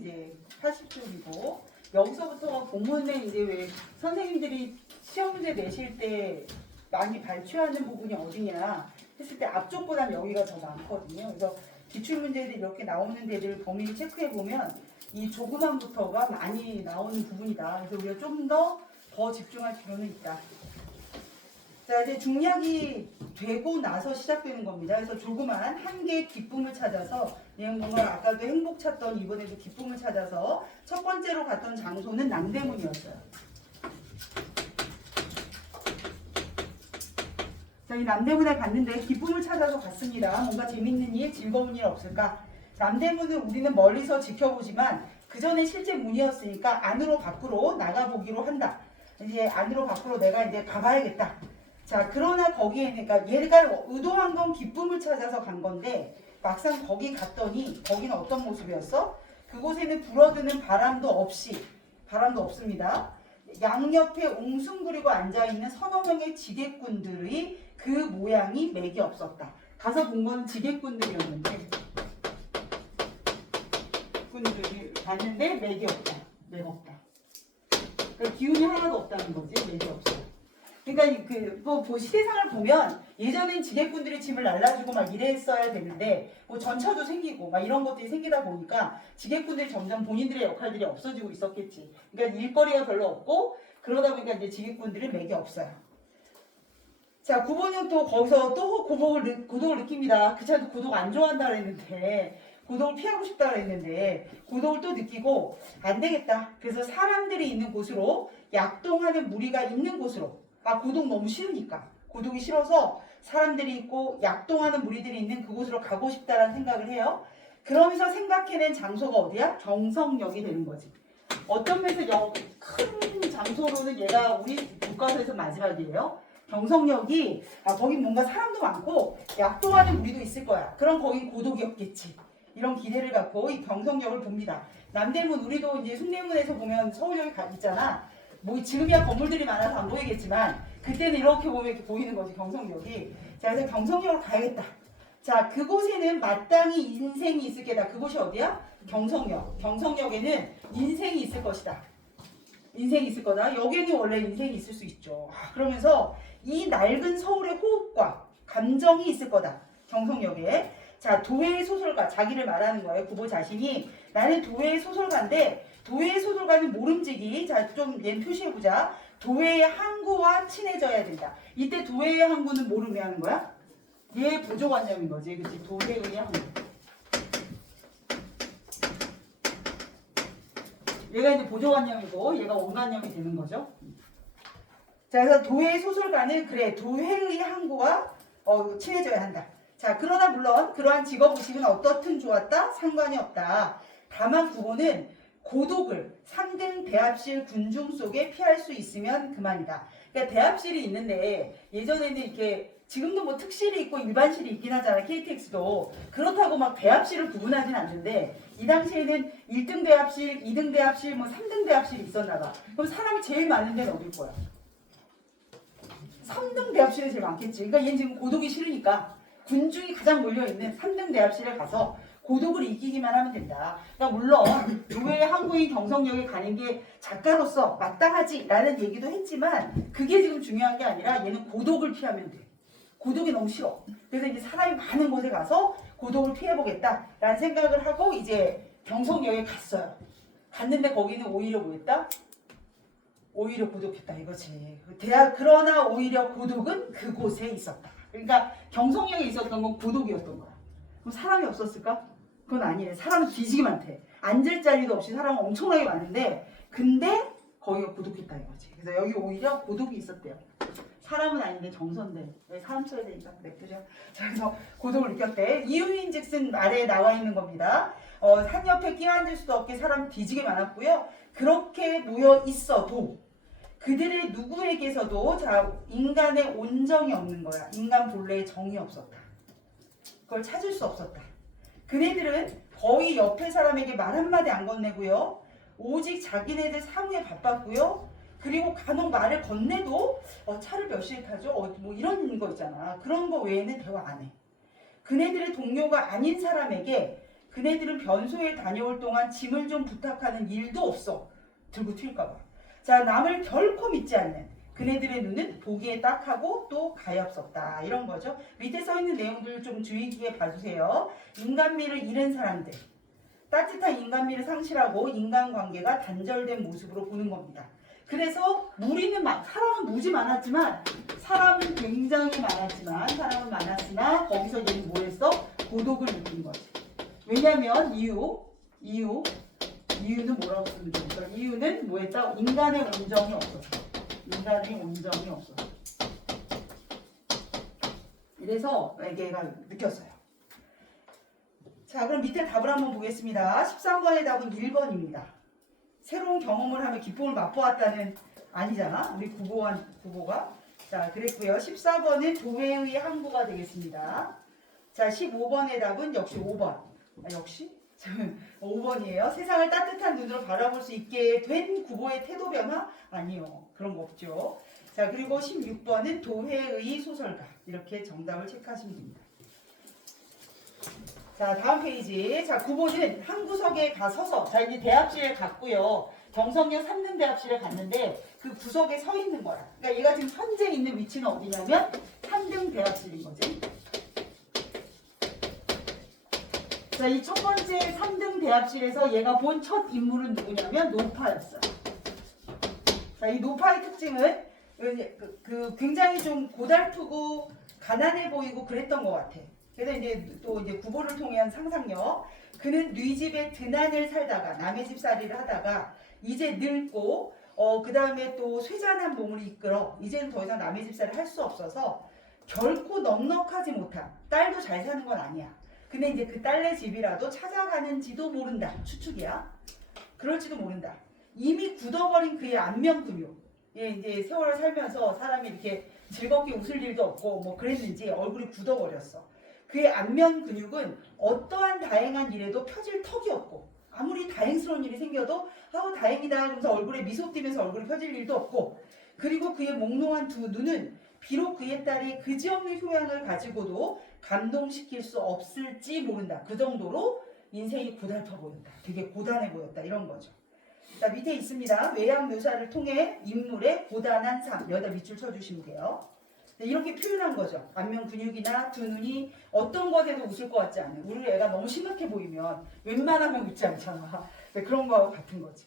이제 80쪽이고 여기서부터가 본문에 이제 왜 선생님들이 시험 문제 내실 때 많이 발췌하는 부분이 어디냐 했을 때 앞쪽보다는 여기가 더 많거든요. 그래서 기출문제들이 이렇게 나오는 데들 범위를 체크해 보면 이 조그만부터가 많이 나오는 부분이다. 그래서 우리가 좀 더 집중할 필요는 있다. 자, 이제 중략이 되고 나서 시작되는 겁니다. 그래서 조그만 한 개의 기쁨을 찾아서 뭔가 아까도 행복 찾던 이번에도 기쁨을 찾아서 첫 번째로 갔던 장소는 남대문이었어요. 자, 이 남대문에 갔는데 기쁨을 찾아서 갔습니다. 뭔가 재밌는 일, 즐거운 일 없을까? 남대문은 우리는 멀리서 지켜보지만 그 전에 실제 문이었으니까 안으로 밖으로 나가보기로 한다. 이제 안으로 밖으로 내가 이제 가봐야겠다. 자, 그러나 거기에 그러니까 얘가 의도한 건 기쁨을 찾아서 간 건데 막상 거기 갔더니 거기는 어떤 모습이었어? 그곳에는 불어드는 바람도 없습니다. 양옆에 웅숭그리고 앉아있는 서너 명의 지게꾼들의 그 모양이 맥이 없었다. 가서 본 건 지게꾼들이었는데 꾼들이 봤는데 맥이 없다. 맥 없다. 그러니까 기운이 하나도 없다는 거지. 맥이 없어. 그러니까 뭐 시대상을 보면 예전엔 지게꾼들이 짐을 날라주고 막 이랬어야 되는데 뭐 전차도 생기고 막 이런 것들이 생기다 보니까 지게꾼들이 점점 본인들의 역할들이 없어지고 있었겠지. 그러니까 일거리가 별로 없고 그러다 보니까 이제 지게꾼들이 맥이 없어요. 자, 9번은 또 거기서 또 고독을 느낍니다. 그 차도 고독 안 좋아한다 그랬는데 고독을 피하고 싶다 그랬는데 고독을 또 느끼고 안 되겠다. 그래서 사람들이 있는 곳으로 약동하는 무리가 있는 곳으로 고독 너무 싫으니까 고독이 싫어서 사람들이 있고 약동하는 무리들이 있는 그곳으로 가고 싶다라는 생각을 해요. 그러면서 생각해낸 장소가 어디야? 경성역이 되는 거지. 어떤 면에서 큰 장소로는 얘가 우리 교과서에서 마지막이에요. 경성역이 거기 뭔가 사람도 많고 약동하는 무리도 있을 거야. 그럼 거기 고독이 없겠지. 이런 기대를 갖고 이 경성역을 봅니다. 남대문 우리도 이제 숭례문에서 보면 서울역이 있잖아. 뭐 지금이야 건물들이 많아서 안 보이겠지만 그때는 이렇게 보면 이렇게 보이는 거지 경성역이. 자, 그래서 경성역으로 가야겠다. 자, 그곳에는 마땅히 인생이 있을 게다. 그곳이 어디야? 경성역. 경성역에는 인생이 있을 것이다. 인생이 있을 거다. 여기에는 원래 인생이 있을 수 있죠. 그러면서 이 낡은 서울의 호흡과 감정이 있을 거다. 경성역에. 자, 도회의 소설가, 자기를 말하는 거예요. 구보 자신이 나는 도회의 소설가인데 도회의 소설가는 모름지기. 자, 좀 얘는 표시해보자. 도회의 항구와 친해져야 된다. 이때 도회의 항구는 뭐를 의미하는 거야? 얘 보조관념인 거지. 그치? 도회의 항구. 얘가 이제 보조관념이고 얘가 원관념이 되는 거죠. 자, 그래서 도회의 소설가는 그래 도회의 항구와 친해져야 한다. 자, 그러나 물론 그러한 직업의식은 어떻든 좋았다? 상관이 없다. 다만 구보는 고독을 3등 대합실 군중 속에 피할 수 있으면 그만이다. 그러니까 대합실이 있는데 예전에는 이렇게 지금도 뭐 특실이 있고 일반실이 있긴 하잖아. KTX도. 그렇다고 막 대합실을 구분하진 않는데 이 당시에는 1등 대합실, 2등 대합실, 뭐 3등 대합실이 있었나 봐. 그럼 사람이 제일 많은 데는 어딜 거야? 3등 대합실이 제일 많겠지. 그러니까 얘는 지금 고독이 싫으니까 군중이 가장 몰려있는 3등 대합실에 가서 고독을 이기기만 하면 된다. 그러니까 물론 도회의 항구인 경성역에 가는 게 작가로서 마땅하지라는 얘기도 했지만 그게 지금 중요한 게 아니라 얘는 고독을 피하면 돼. 고독이 너무 싫어. 그래서 이제 사람이 많은 곳에 가서 고독을 피해보겠다라는 생각을 하고 이제 경성역에 갔어요. 갔는데 거기는 오히려 뭐했다? 오히려 고독했다 이거지. 그러나 오히려 고독은 그곳에 있었다. 그러니까 경성역에 있었던 건 고독이었던 거야. 그럼 사람이 없었을까? 그건 아니래. 사람은 뒤지게 많대. 앉을 자리도 없이 사람은 엄청나게 많은데 근데 거기가 고독했다 이거지. 그래서 여기 오히려 고독이 있었대요. 사람은 아닌데 정선대. 왜 사람 써야 되니까 냅두죠. 자, 그래서 고독을 느꼈대. 이유인즉슨 아래에 나와 있는 겁니다. 산 옆에 끼어앉을 수도 없게 사람 뒤지게 많았고요. 그렇게 모여 있어도 그들의 누구에게서도 자 인간의 온정이 없는 거야. 인간 본래의 정이 없었다. 그걸 찾을 수 없었다. 그네들은 거의 옆에 사람에게 말 한마디 안 건네고요. 오직 자기네들 사무에 바빴고요. 그리고 간혹 말을 건네도 차를 몇 시에 타죠? 뭐 이런 거 있잖아. 그런 거 외에는 대화 안 해. 그네들의 동료가 아닌 사람에게 그네들은 변소에 다녀올 동안 짐을 좀 부탁하는 일도 없어. 들고 튈까봐. 자, 남을 결코 믿지 않는 그네들의 눈은 보기에 딱하고 또 가엾없다. 이런 거죠. 밑에 써있는 내용들 좀 주의 깊게 봐주세요. 인간미를 잃은 사람들. 따뜻한 인간미를 상실하고 인간관계가 단절된 모습으로 보는 겁니다. 그래서 무리는 사람은 무지 많았지만 사람은 굉장히 많았지만 사람은 많았으나 거기서 얘는 뭐 했어? 고독을 느낀 거지. 왜냐면 이유는 뭐라고 쓰면 좋을까? 이유는 뭐였다? 인간의 온정이 없었어. 인간의 온정이 없었어. 이래서 얘가 느꼈어요. 자, 그럼 밑에 답을 한번 보겠습니다. 13번의 답은 1번입니다. 새로운 경험을 하며 기쁨을 맛보았다는 아니잖아. 우리 구보가. 자, 그랬고요. 14번은 도회의 항구가 되겠습니다. 자, 15번의 답은 역시 5번. 역시 5번이에요. 세상을 따뜻한 눈으로 바라볼 수 있게 된 구보의 태도 변화? 아니요. 그런 거 없죠. 자, 그리고 16번은 도회의 소설가. 이렇게 정답을 체크하시면 됩니다. 자, 다음 페이지. 자, 구보는 한 구석에 서서, 자, 이제 대합실에 갔고요. 경성역 3등 대합실에 갔는데 그 구석에 서 있는 거야. 그러니까 얘가 지금 현재 있는 위치는 어디냐면 3등 대합실인 거지. 자, 이 첫 번째 3등 대합실에서 얘가 본 첫 인물은 누구냐면 노파였어요. 자, 이 노파의 특징은 굉장히 좀 고달프고 가난해 보이고 그랬던 것 같아. 그래서 이제 구보를 통한 상상력. 그는 뉘 집에 드난을 살다가 남의 집 살이를 하다가 이제 늙고 그 다음에 또 쇠잔한 몸을 이끌어 이제는 더 이상 남의 집 살이를 할 수 없어서 결코 넉넉하지 못한 딸도 잘 사는 건 아니야. 근데 이제 그 딸네 집이라도 찾아가는지도 모른다. 추측이야. 그럴지도 모른다. 이미 굳어버린 그의 안면 근육. 예, 이제 세월을 살면서 사람이 이렇게 즐겁게 웃을 일도 없고 뭐 그랬는지 얼굴이 굳어버렸어. 그의 안면 근육은 어떠한 다행한 일에도 펴질 턱이 없고 아무리 다행스러운 일이 생겨도 아우 다행이다 하면서 얼굴에 미소 띠면서 얼굴이 펴질 일도 없고 그리고 그의 몽롱한 두 눈은 비록 그의 딸이 그지없는 효양을 가지고도 감동시킬 수 없을지 모른다. 그 정도로 인생이 고달파 보였다. 되게 고단해 보였다. 이런 거죠. 자, 밑에 있습니다. 외양 묘사를 통해 인물의 고단한 삶. 여기다 밑줄 쳐주시면 돼요. 이렇게 표현한 거죠. 안면 근육이나 두 눈이 어떤 것에도 웃을 것 같지 않은. 우리 애가 너무 심각해 보이면 웬만하면 웃지 않잖아. 그런 거하고 같은 거지.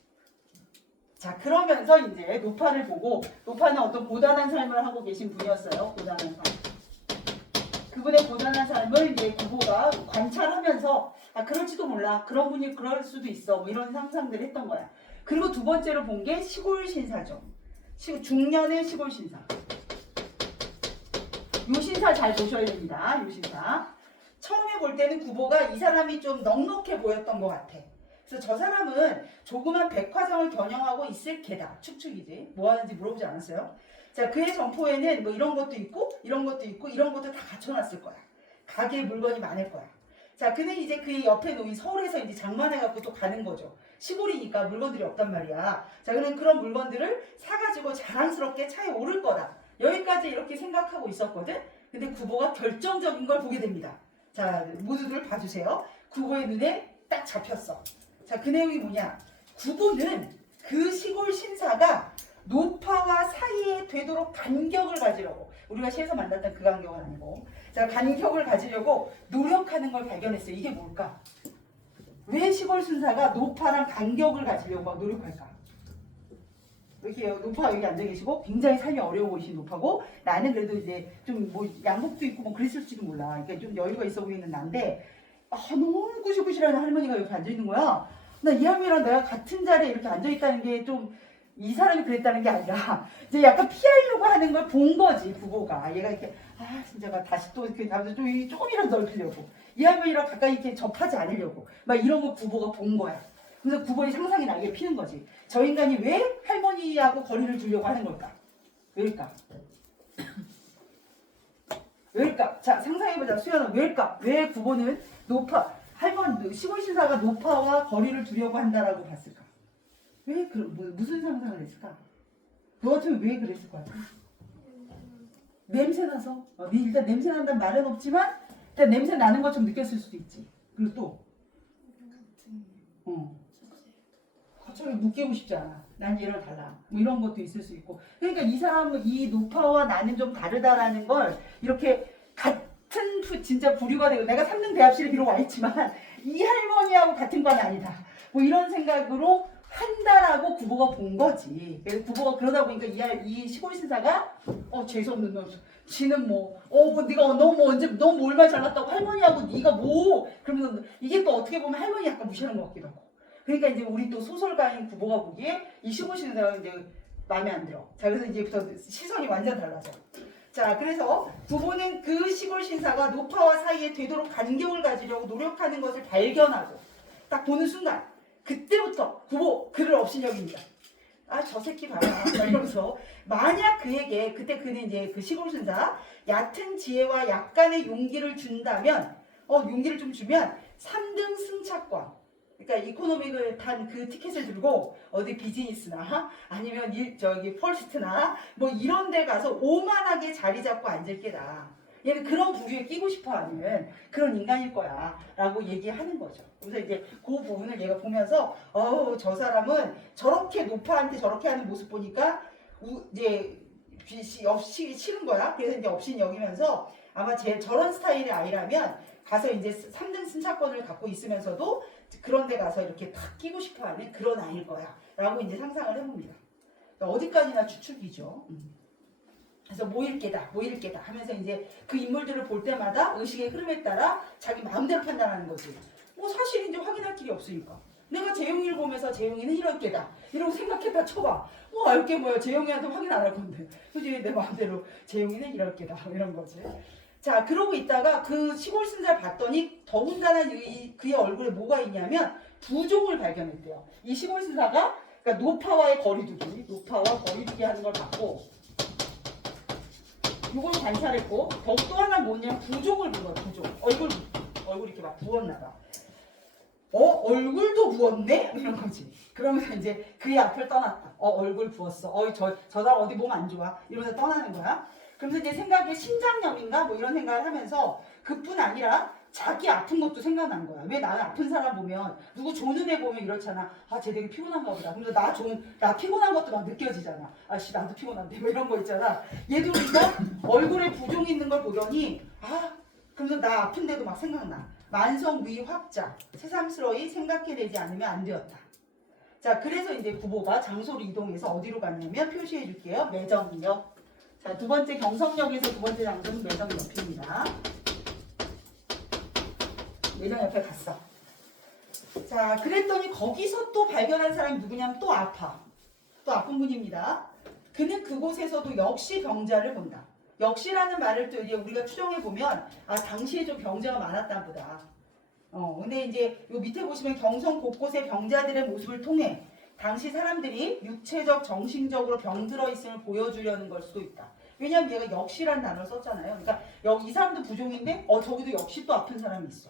자, 그러면서 이제 노파를 보고 노파는 어떤 고단한 삶을 하고 계신 분이었어요. 고단한 삶. 그분의 고단한 삶을 이제 구보가 관찰하면서 그럴지도 몰라. 그런 분이 그럴 수도 있어. 뭐 이런 상상들을 했던 거야. 그리고 두 번째로 본 게 시골 신사죠. 중년의 시골 신사. 요 신사 잘 보셔야 됩니다. 요 신사. 처음에 볼 때는 구보가 이 사람이 좀 넉넉해 보였던 것 같아. 그래서 저 사람은 조그만 백화점을 겨냥하고 있을 게다. 추측이지. 뭐 하는지 물어보지 않았어요. 자, 그의 점포에는 뭐 이런 것도 있고 이런 것도 있고 이런 것도 다 갖춰놨을 거야. 가게에 물건이 많을 거야. 자, 그는 이제 그 옆에 놓인 서울에서 이제 장만해갖고 또 가는 거죠. 시골이니까 물건들이 없단 말이야. 자, 그는 그런 물건들을 사가지고 자랑스럽게 차에 오를 거다. 여기까지 이렇게 생각하고 있었거든. 근데 구보가 결정적인 걸 보게 됩니다. 자, 모두들 봐주세요. 구보의 눈에 딱 잡혔어. 자, 그 내용이 뭐냐? 구보는 그 시골 신사가 노파와 사이에 되도록 간격을 가지려고, 우리가 시에서 만났던 그 간격은 아니고, 자, 간격을 가지려고 노력하는 걸 발견했어요. 이게 뭘까? 왜 시골 신사가 노파랑 간격을 가지려고 막 노력할까? 이렇게 노파가 여기 앉아 계시고 굉장히 삶이 어려워 보이신 노파고, 나는 그래도 이제 좀 뭐 양복도 입고 뭐 그랬을지도 몰라. 그러니까 좀 여유가 있어 보이는 난데, 너무 꾸실꾸실한 할머니가 옆에 앉아 있는 거야. 나 이 할머니랑 내가 같은 자리에 이렇게 앉아 있다는 게 좀, 이 사람이 그랬다는 게 아니라 이제 약간 피하려고 하는 걸 본 거지. 부부가 얘가 이렇게 진짜가 다시 또 이렇게 가면서 좀 조금이라도 넓히려고, 이 할머니랑 가까이 이렇게 접하지 않으려고 막 이런 거 부부가 본 거야. 그래서 구보의 상상이 날개 피는 거지. 저 인간이 왜 할머니하고 거리를 두려고 하는 걸까? 왜일까? 왜일까? 자, 상상해보자. 수연아, 왜일까? 왜 구보는 할머니 시골 신사가 노파와 거리를 두려고 한다라고 봤을까? 왜 무슨 상상을 했을까? 너 같으면 왜 그랬을 것 같아? 냄새 나서. 일단 냄새 난다는 말은 없지만 일단 냄새 나는 것처럼 느꼈을 수도 있지. 그리고 또 갑자기 묶이고 싶지 않아. 난 얘랑 달라. 뭐 이런 것도 있을 수 있고. 그러니까 이 사람은 이 노파와 나는 좀 다르다라는 걸 이렇게 같은 진짜 부류가 되고 내가 3등 대합실에 비록 와 있지만 이 할머니하고 같은 과는 아니다. 뭐 이런 생각으로 한다라고 구보가 본 거지. 그래서 구보가 그러다 보니까 이 시골 신사가 재수없는 놈. 지는 네가 너무 언제 너무 얼마 잘났다고 할머니하고 네가 그러면 이게 또 어떻게 보면 할머니 약간 무시하는 것 같기도 하고. 그러니까 이제 우리 또 소설가인 구보가 보기에 이 시골 신사가 이제 마음에 안 들어. 자, 그래서 이제부터 시선이 완전 달라져. 자, 그래서 구보는 그 시골 신사가 노파와 사이에 되도록 간격을 가지려고 노력하는 것을 발견하고 딱 보는 순간 그때부터 구보 그를 업신여깁니다. 저 새끼 봐라. 이러면서 만약 그에게 그때 그는 이제 그 시골 신사 얕은 지혜와 약간의 용기를 준다면 용기를 좀 주면 3등 승차권 그러니까 이코노믹을 탄 그 티켓을 들고 어디 비즈니스나 아니면 펄스트나 뭐 이런 데 가서 오만하게 자리 잡고 앉을 게다. 얘는 그런 부류에 끼고 싶어하는 그런 인간일 거야 라고 얘기하는 거죠. 그래서 이제 그 부분을 얘가 보면서 저 사람은 저렇게 노파한테 저렇게 하는 모습 보니까 이제 싫은 거야. 그래서 이제 업신 여기면서 아마 저런 스타일의 아이라면 가서 이제 3등 승차권을 갖고 있으면서도 그런 데 가서 이렇게 탁 끼고 싶어하는 그런 아이일 거야 라고 이제 상상을 해봅니다. 어디까지나 추측이죠. 그래서 모일게다 하면서 이제 그 인물들을 볼 때마다 의식의 흐름에 따라 자기 마음대로 판단하는 거지. 사실 이제 확인할 길이 없으니까. 내가 재용이를 보면서 재용이는 이럴 게다. 이러고 생각해봐 쳐봐. 알게 뭐야. 재용이한테 확인 안 할 건데. 그지? 내 마음대로 재용이는 이럴 게다. 이런 거지. 자, 그러고 있다가 그 시골 신사를 봤더니 더군다나 그의 얼굴에 뭐가 있냐면 부종을 발견했대요. 이 시골 신사가 그러니까 노파와의 노파와 거리두기 하는 걸 봤고 이걸 관찰했고 또 하나 뭐냐면 부종을 본 거야. 부종. 얼굴 이렇게 막 부었나 봐. 얼굴도 부었네? 이런 거지. 그러면서 이제 그의 앞을 떠났다. 얼굴 부었어. 저 사람 어디 몸 안 좋아. 이러면서 떠나는 거야. 그러면서 이제 생각에 심장염인가? 뭐 이런 생각을 하면서 그뿐 아니라 자기 아픈 것도 생각난 거야. 왜 나는 아픈 사람 보면 누구 조는 애 보면 이렇잖아. 쟤 되게 피곤한가 보다. 그래서 나 피곤한 것도 막 느껴지잖아. 나도 피곤한데 뭐 이런 거 있잖아. 얘도 그러니까 얼굴에 부종이 있는 걸 보더니 그러면서 나 아픈데도 막 생각나. 만성위 확장. 새삼스러이 생각해내지 않으면 안 되었다. 자, 그래서 이제 구보가 장소를 이동해서 어디로 갔냐면 표시해 줄게요. 매정역. 자, 두 번째 경성역에서 두 번째 장소는 매정 옆입니다. 매정 옆에 갔어. 자, 그랬더니 거기서 또 발견한 사람이 누구냐면 또 아픈 분입니다. 그는 그곳에서도 역시 병자를 본다. 역시라는 말을 또 이제 우리가 추정해 보면 당시에 좀 병자가 많았다 보다. 근데 이제 요 밑에 보시면 경성 곳곳의 병자들의 모습을 통해 당시 사람들이 육체적, 정신적으로 병들어 있음을 보여주려는 걸 수도 있다. 왜냐면 얘가 역시란 단어를 썼잖아요. 그러니까 이 사람도 부종인데 저기도 역시 또 아픈 사람이 있어.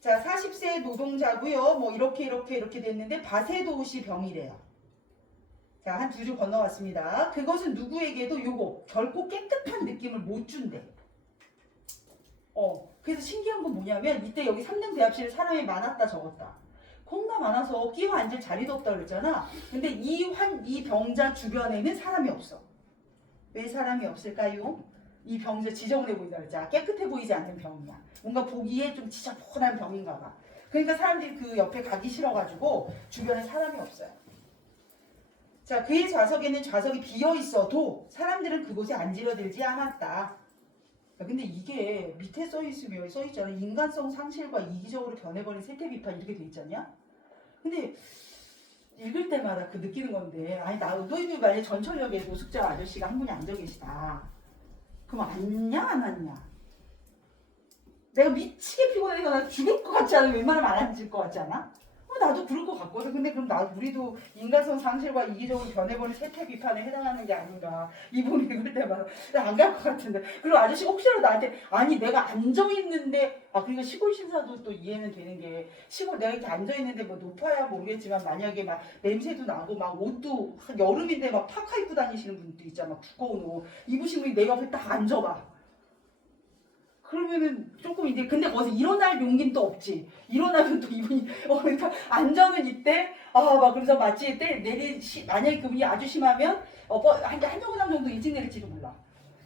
자, 40세 노동자고요. 뭐 이렇게 됐는데 바세도우시 병이래요. 자, 한 두 줄 건너왔습니다. 그것은 누구에게도 결코 깨끗한 느낌을 못 준대. 그래서 신기한 건 뭐냐면 이때 여기 3등 대합실에 사람이 많았다 적었다. 겁나 많아서 끼워 앉을 자리도 없다 그랬잖아. 근데 이 병자 주변에는 사람이 없어. 왜 사람이 없을까요? 이 병자 지저분해 보인다 그랬잖아. 깨끗해 보이지 않는 병이야. 뭔가 보기에 좀 지저분한 병인가 봐. 그러니까 사람들이 그 옆에 가기 싫어가지고 주변에 사람이 없어요. 자, 그의 좌석에는 좌석이 비어 있어도 사람들은 그곳에 앉으려들지 않았다. 근데 이게 밑에 써 있잖아. 인간성 상실과 이기적으로 변해버린 세태 비판 이렇게 돼 있잖냐? 근데 읽을 때마다 그 느끼는 건데, 너희들 만약에 전철역에 노숙자 아저씨가 한 분이 앉아 계시다. 그럼 앉냐 안 앉냐? 내가 미치게 피곤해서 나 죽을 것 같지 않아? 웬만하면 안 앉을 것 같지 않아? 나도 그럴 것 같거든. 근데 그럼 우리도 인간성 상실과 이기적으로 변해버린 세태 비판에 해당하는 게 아닌가. 이분 읽을 때마다 안 갈 것 같은데. 그리고 아저씨가 혹시라도 나한테 내가 앉아있는데 그러니까 시골 신사도 또 이해는 되는 게 내가 이렇게 앉아있는데 뭐 높아야 모르겠지만 만약에 막 냄새도 나고 막 옷도 여름인데 막 파카 입고 다니시는 분도 있잖아. 막 두꺼운 옷 입으신 분이 내 옆에 딱 앉아봐. 그러면은 조금 이제 근데 거기서 일어날 용기는 또 없지. 일어나면 또 이분이 그러니까 안전은 이때 막 그래서 마치 때 만약에 그분이 아주 심하면 한 정거장 정도 일찍 내릴지도 몰라.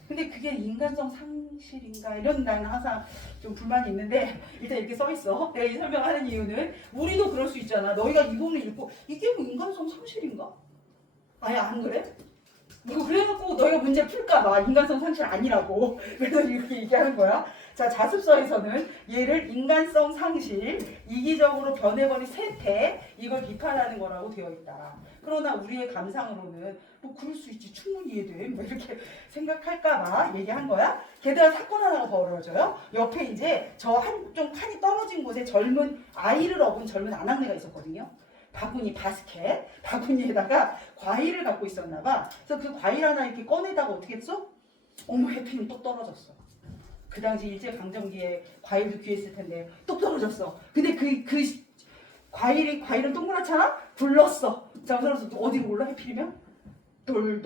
근데 그게 인간성 상실인가 이런 나는 항상 좀 불만이 있는데 일단 이렇게 써 있어. 내가 이 설명하는 이유는 우리도 그럴 수 있잖아. 너희가 이 부분을 읽고 이게 뭐 인간성 상실인가? 아니 안 그래? 뭐 그래갖고 너희가 문제 풀까봐 인간성 상실 아니라고 그래서 이렇게 얘기하는 거야. 자 자습서에서는 얘를 인간성 상실, 이기적으로 변해버린 쇠퇴 이걸 비판하는 거라고 되어 있다. 그러나 우리의 감상으로는 뭐 그럴 수 있지 충분히 이해돼 뭐 이렇게 생각할까봐 얘기한 거야. 게다가 사건 하나가 더 어려워져요. 옆에 이제 저 좀 칸이 떨어진 곳에 젊은 아이를 업은 젊은 아낙네가 있었거든요. 바구니에다가 과일을 갖고 있었나 봐. 그래서 그 과일 하나 이렇게 꺼내다가 어떻게 했어? 어머 해피는 또 떨어졌어. 그 당시 일제강점기에 과일도 귀했을 텐데 또 떨어졌어. 근데 그 과일은 동그랗잖아? 굴렀어. 자 그래서 어디로 올라 해피면? 돌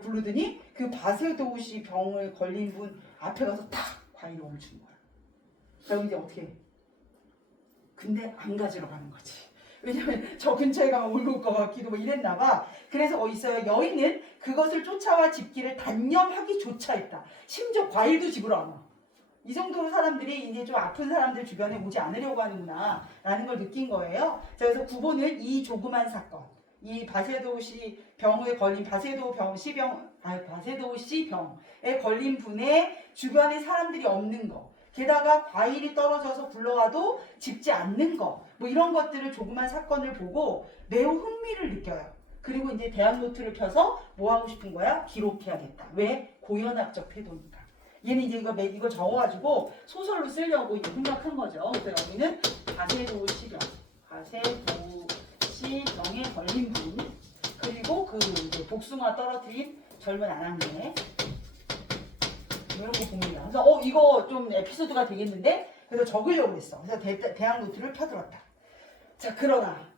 굴르더니 그 바세도우시 병을 걸린 분 앞에 가서 탁 과일을 옮준 거야. 그럼 이제 어떻게 해? 근데 안 가지러 가는 거지. 왜냐면 저 근처에 가면 울고 것 같기도 뭐 이랬나 봐. 그래서 있어요. 여인은 그것을 쫓아와 집기를 단념하기조차 했다. 심지어 과일도 집으로 안 와. 이 정도로 사람들이 이제 좀 아픈 사람들 주변에 오지 않으려고 하는구나 라는 걸 느낀 거예요. 자, 그래서 구보는 이 조그만 사건, 이 바세도우시 병에 걸린 바세도우시 병에 걸린 분의 주변에 사람들이 없는 거, 게다가 과일이 떨어져서 굴러와도 집지 않는 거, 뭐 이런 것들을 조그만 사건을 보고 매우 흥미를 느껴요. 그리고 이제 대학 노트를 펴서 뭐 하고 싶은 거야? 기록해야겠다. 왜? 고연학적 태도니까. 얘는 이제 이거 적어가지고 소설로 쓰려고 이제 생각한 거죠. 그래서 여기는 바세도우시병에 걸린 분, 그리고 그 이제 복숭아 떨어뜨린 젊은 아낙네. 이런 거 봅니다. 그래서 이거 좀 에피소드가 되겠는데 그래서 적으려고 했어. 그래서 대학 노트를 펴들었다. 자 그러나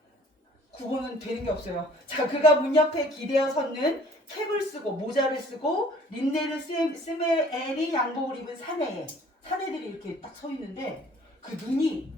구보는 되는 게 없어요. 자 그가 문 옆에 기대어 섰는 캡을 쓰고 모자를 쓰고 린넨을 스멜이 양복을 입은 사내들이 이렇게 딱 서 있는데 그 눈이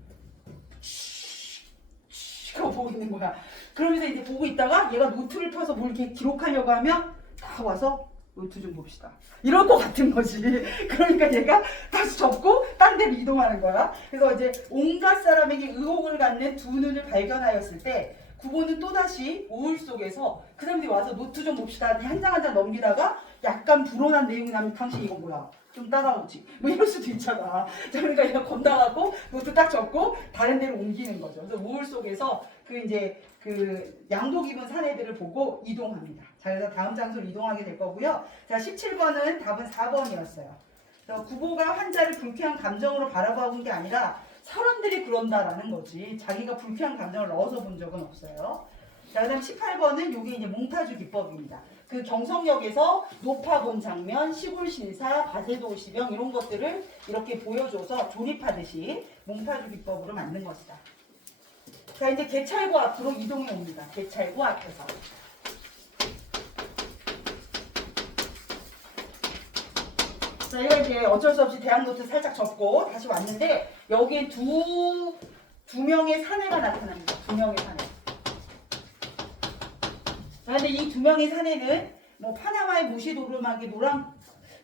하고 보고 있는 거야. 그러면서 이제 보고 있다가 얘가 노트를 펴서 뭘 이렇게 기록하려고 하면 다 와서 노트 좀 봅시다. 이럴 것 같은 거지. 그러니까 얘가 다시 접고 딴 데로 이동하는 거야. 그래서 이제 온갖 사람에게 의혹을 갖는 두 눈을 발견하였을 때 구보는 또다시 우울 속에서 그 사람들이 와서 노트 좀 봅시다. 한 장 한 장 넘기다가 약간 불온한 내용이 나면 당신 이거 뭐야? 좀 따라오지. 뭐 이럴 수도 있잖아. 그러니까 얘가 겁나갖고 노트 딱 접고 다른 데로 옮기는 거죠. 그래서 우울 속에서 그 양복 입은 사내들을 보고 이동합니다. 자, 그래서 다음 장소로 이동하게 될 거고요. 자, 17번은 답은 4번이었어요. 그래서 구보가 환자를 불쾌한 감정으로 바라보는 게 아니라 사람들이 그런다라는 거지. 자기가 불쾌한 감정을 넣어서 본 적은 없어요. 자, 그다음 18번은 이게 이제 몽타주 기법입니다. 그 경성역에서 노파 본 장면, 시골 신사, 바세도우시병 이런 것들을 이렇게 보여줘서 조립하듯이 몽타주 기법으로 만든 것이다. 자, 이제 개찰구 앞으로 이동해 옵니다. 개찰구 앞에서. 자, 이거 이제 어쩔 수 없이 대학 노트 살짝 접고 다시 왔는데 여기에 두 명의 사내가 나타납니다. 두 명의 사내. 자, 근데 이 두 명의 사내는 뭐 파나마의 무시 도르마기 노랑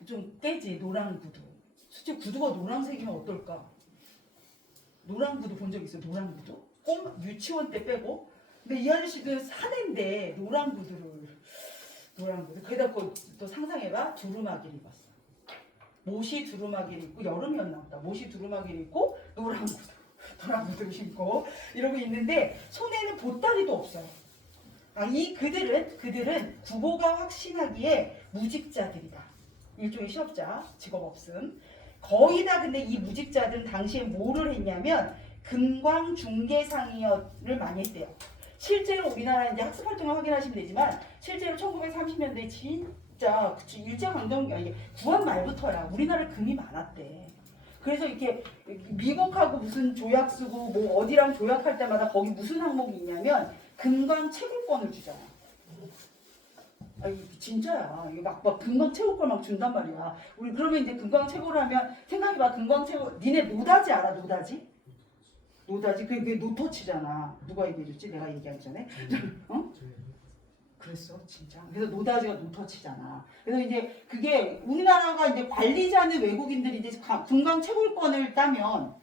좀 깨지 노랑 구두. 솔직히 구두가 노란색이면 어떨까? 노란 구두 본 적 있어요? 노란 구두? 유치원 때 빼고. 근데 이 아저씨도 사내인데 노란 구두. 거기다 또 상상해봐. 두루마기를 입었어. 못이 두루마기를 입고 여름이었나 보다. 못이 두루마기를 입고 노란 구두를 신고 이러고 있는데 손에는 보따리도 없어요. 그들은 구보가 확신하기에 무직자들이다. 일종의 실업자, 직업 없음. 거의 다 근데 이 무직자들은 당시에 뭐를 했냐면 금광 중개상의를 많이 했대요. 실제로 우리나라 이제 학습 활동을 확인하시면 되지만 실제로 1930년대 진짜 일제강점기 구한 말부터야 우리나라 금이 많았대. 그래서 이렇게 미국하고 무슨 조약 쓰고 뭐 어디랑 조약할 때마다 거기 무슨 항목이 있냐면 금광 채굴권을 주잖아. 진짜야. 이게 막 금광 채굴걸 막 준단 말이야. 우리 그러면 이제 금광 채굴을 하면 생각해봐. 금광 채굴 니네 노다지 알아? 노다지? 노다지 그게 노터치잖아. 누가 얘기해줬지? 내가 얘기하기 전에. 어? 그랬어 진짜. 그래서 노다지가 노터치잖아. 그래서 이제 그게 우리나라가 이제 관리자는 외국인들이 이제 금광 채굴권을 따면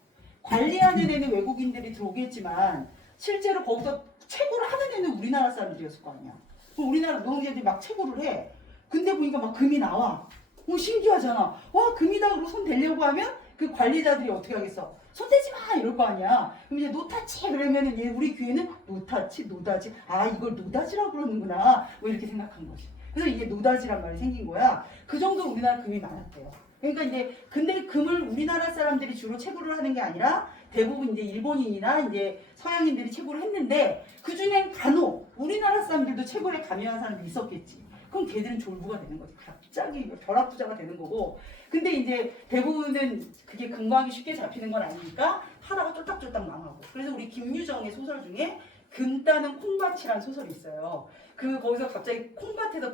관리하는 애는 외국인들이 들어오겠지만 실제로 거기서 채굴을 하는 애는 우리나라 사람들이었을 거 아니야. 그럼 우리나라 노동자들이 막 채굴을 해. 근데 보니까 막 금이 나와. 신기하잖아. 와 금이다 그러고 손 대려고 하면 그 관리자들이 어떻게 하겠어? 손 대지 마 이럴 거 아니야. 그럼 이제 노타치 그러면은 얘 우리 교회는 노타치 노다지 이걸 노다지라고 그러는구나 뭐 이렇게 생각한 거지. 그래서 이게 노다지란 말이 생긴 거야. 그 정도로 우리나라 금이 많았대요. 그러니까 이제 근데 금을 우리나라 사람들이 주로 채굴을 하는 게 아니라 대부분 이제 일본인이나 이제 서양인들이 채굴을 했는데 그 중엔 간혹 우리나라 사람들도 채굴에 관여한 사람들이 있었겠지. 그럼 걔들은 졸부가 되는 거지. 갑자기 벼락부자가 되는 거고. 근데 이제 대부분은 그게 금광이 쉽게 잡히는 건 아니니까 하다가 쫄딱쫄딱 망하고. 그래서 우리 김유정의 소설 중에 금 따는 콩밭이라는 소설이 있어요. 거기서 갑자기 콩밭에서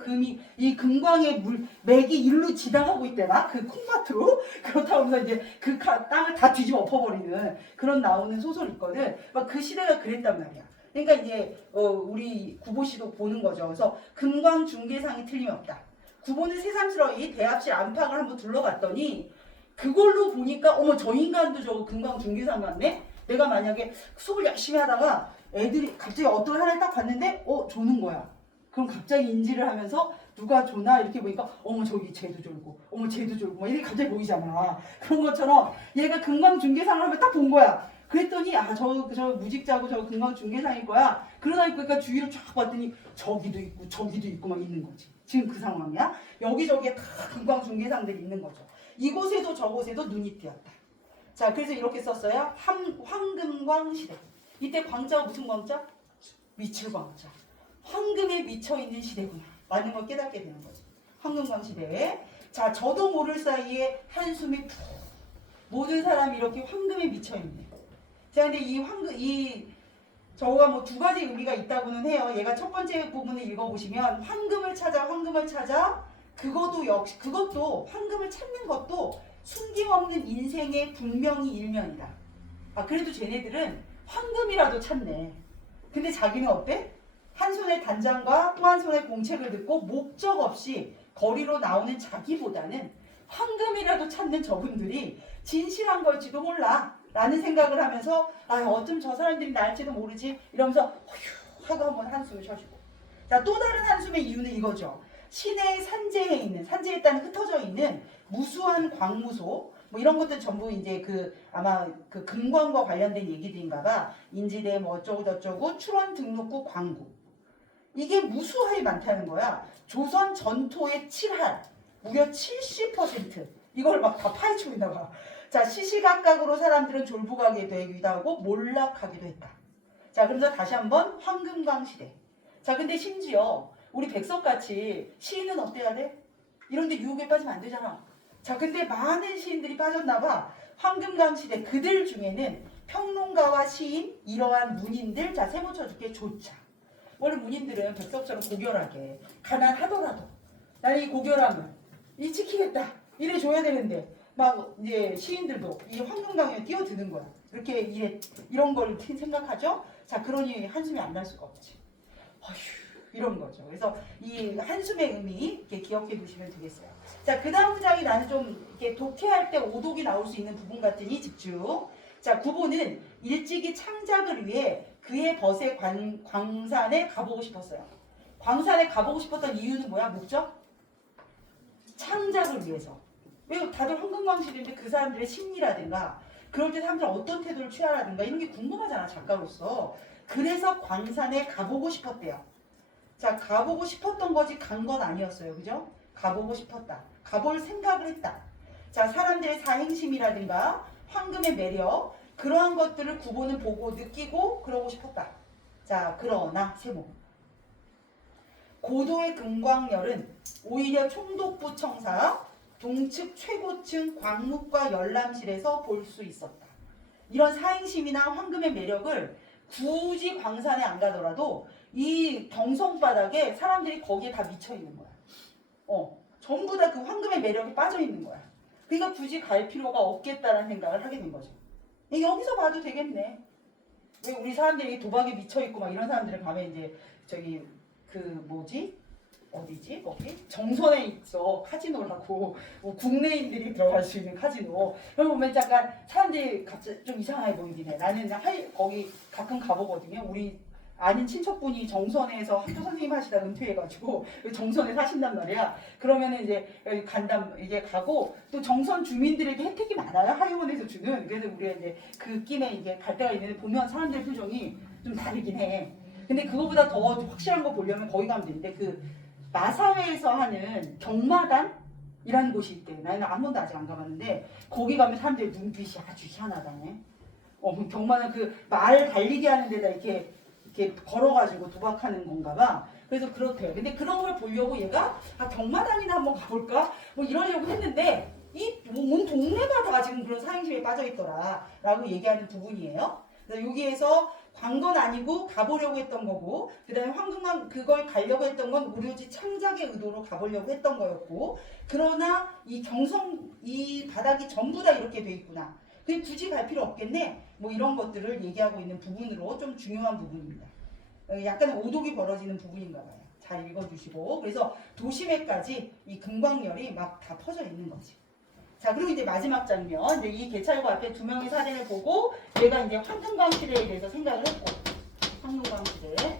이 금광의 맥이 일로 지나가고 있대나? 그 콩밭으로? 그렇다고 해서 이제 그 땅을 다 뒤집어 엎어버리는 그런 나오는 소설이 있거든. 막 그 시대가 그랬단 말이야. 그러니까 이제 우리 구보씨도 보는 거죠. 그래서 금광 중개상이 틀림없다. 구보는 새삼스러이 대합실 안팎을 한번 둘러봤더니 그걸로 보니까 어머 저 인간도 저거 금광 중개상 같네? 내가 만약에 수업을 열심히 하다가 애들이 갑자기 어떤 하나를 딱 봤는데 조는 거야. 그럼 갑자기 인지를 하면서 누가 조나 이렇게 보니까 어머 저기 쟤도 졸고 어머 쟤도 졸고 막 이렇게 갑자기 보이잖아. 그런 것처럼 얘가 금광 중개상을 하면 딱 본 거야. 그랬더니 저 무직자고 저 금광 중개상일 거야. 그러다 보니까 주위를 쫙 봤더니 저기도 있고 막 있는 거지. 지금 그 상황이야. 여기저기에 다 금광 중개상들이 있는 거죠. 이곳에도 저곳에도 눈이 띄었다. 자 그래서 이렇게 썼어요. 황금광 시대. 이때 광자가 무슨 광자? 미칠 광자. 황금에 미쳐있는 시대구나 라는 걸 깨닫게 되는 거죠. 황금광 시대에 자 저도 모를 사이에 한숨이 푹 모든 사람이 이렇게 황금에 미쳐있네. 자 근데 저거가 뭐 두 가지 의미가 있다고는 해요. 얘가 첫 번째 부분을 읽어보시면 황금을 찾아 그것도 황금을 찾는 것도 숨김없는 인생의 분명히 일면이다. 그래도 쟤네들은 황금이라도 찾네. 근데 자기는 어때? 한 손에 단장과 또 한 손에 공책을 듣고 목적 없이 거리로 나오는 자기보다는 황금이라도 찾는 저분들이 진실한 걸지도 몰라 라는 생각을 하면서 어쩜 저 사람들이 나을지도 모르지 이러면서 허휴 하고 한번 한숨을 쉬어주고. 자, 또 다른 한숨의 이유는 이거죠. 시내의 산재에 따른 흩어져 있는 무수한 광무소 뭐 이런 것들 전부 이제 아마 금광과 관련된 얘기들인가 봐. 인지대 뭐 어쩌고 저쩌고 출원 등록구 광구. 이게 무수하게 많다는 거야. 조선 전토의 7할 무려 70% 이걸 막 다 파헤치고 있나 봐. 자, 시시각각으로 사람들은 졸부가게 되기도 하고 몰락하기도 했다. 자, 그러면서 다시 한번 황금광 시대. 자, 근데 심지어 우리 백석같이 시인은 어때야 돼? 이런데 유혹에 빠지면 안 되잖아. 자, 근데 많은 시인들이 빠졌나 봐. 황금광 시대 그들 중에는 평론가와 시인, 이러한 문인들, 자, 세모 쳐줄게, 조차. 원래 문인들은 백석처럼 고결하게 가난하더라도 나는 이 고결함을 지키겠다 이래 줘야 되는데 막 이제 시인들도 이 황금강에 뛰어드는 거야. 이렇게 이런 걸 생각하죠. 자 그러니 한숨이 안 날 수가 없지. 어휴 이런 거죠. 그래서 이 한숨의 의미 이렇게 기억해 두시면 되겠어요. 자 그 다음 장이 나는 좀 이렇게 독해할 때 오독이 나올 수 있는 부분 같으니 집중. 자 구보는 일찍이 창작을 위해 그의 벗의 광산에 가보고 싶었어요. 광산에 가보고 싶었던 이유는 뭐야? 목적? 창작을 위해서. 왜 다들 황금광 시대인데 그 사람들의 심리라든가 그럴 때 사람들은 어떤 태도를 취하라든가 이런 게 궁금하잖아 작가로서. 그래서 광산에 가보고 싶었대요. 자 가보고 싶었던 거지 간 건 아니었어요. 그죠? 가보고 싶었다. 가볼 생각을 했다. 자 사람들의 사행심이라든가 황금의 매력 그러한 것들을 구보는 보고 느끼고 그러고 싶었다. 자 그러나 세모 고도의 금광열은 오히려 총독부 청사 동측 최고층 광묵과 열람실에서 볼 수 있었다. 이런 사행심이나 황금의 매력을 굳이 광산에 안 가더라도 이 경성바닥에 사람들이 거기에 다 미쳐 있는 거야. 전부 다 그 황금의 매력에 빠져 있는 거야. 그러니까 굳이 갈 필요가 없겠다라는 생각을 하게 된 거죠. 여기서 봐도 되겠네. 왜 우리 사람들이 도박에 미쳐 있고 막 이런 사람들을 가면 이제 저기 그 뭐지? 어디지? 거기 정선에 있어 카지노라고 뭐 국내인들이 들어갈 수 있는 카지노. 그걸 보면 약간 사람들이 갑자기 좀 이상하게 보이긴 해. 나는 거기 가끔 가보거든요. 우리 아는 친척분이 정선에서 학교 선생님 하시다 은퇴해가지고 정선에 사신단 말이야. 그러면은 이제 이게 가고 또 정선 주민들에게 혜택이 많아요. 하이원에서 주는. 그래서 우리가 이제 그 끼에 이게 갈 때가 있는데 보면 사람들 표정이 좀 다르긴 해. 근데 그거보다 더 확실한 거 보려면 거기 가면 되는데 그 마사회에서 하는 경마단이라는 곳이 있대. 나는 한 번도 아직 안 가봤는데 거기 가면 사람들의 눈빛이 아주 희한하다네. 경마는 그 말 달리게 하는 데다 이렇게 걸어가지고 도박하는 건가 봐. 그래서 그렇대요. 근데 그런 걸 보려고 얘가 경마단이나 한번 가볼까? 뭐 이러려고 했는데 온 동네가 다 지금 그런 사행심에 빠져있더라 라고 얘기하는 부분이에요. 그래서 여기에서 관건 아니고 가보려고 했던 거고, 그 다음에 황금강 그걸 가려고 했던 건 오로지 창작의 의도로 가보려고 했던 거였고, 그러나 이 바닥이 전부 다 이렇게 돼 있구나. 그게 굳이 갈 필요 없겠네. 뭐 이런 것들을 얘기하고 있는 부분으로 좀 중요한 부분입니다. 약간 오독이 벌어지는 부분인가 봐요. 잘 읽어주시고. 그래서 도심에까지 이 금광열이 막 다 퍼져 있는 거지. 자, 그리고 이제 마지막 장면. 이제 이 개찰구 앞에 두 명의 사진을 보고 얘가 이제 황금광 시대에 대해서 생각을 했고, 황금광 시대.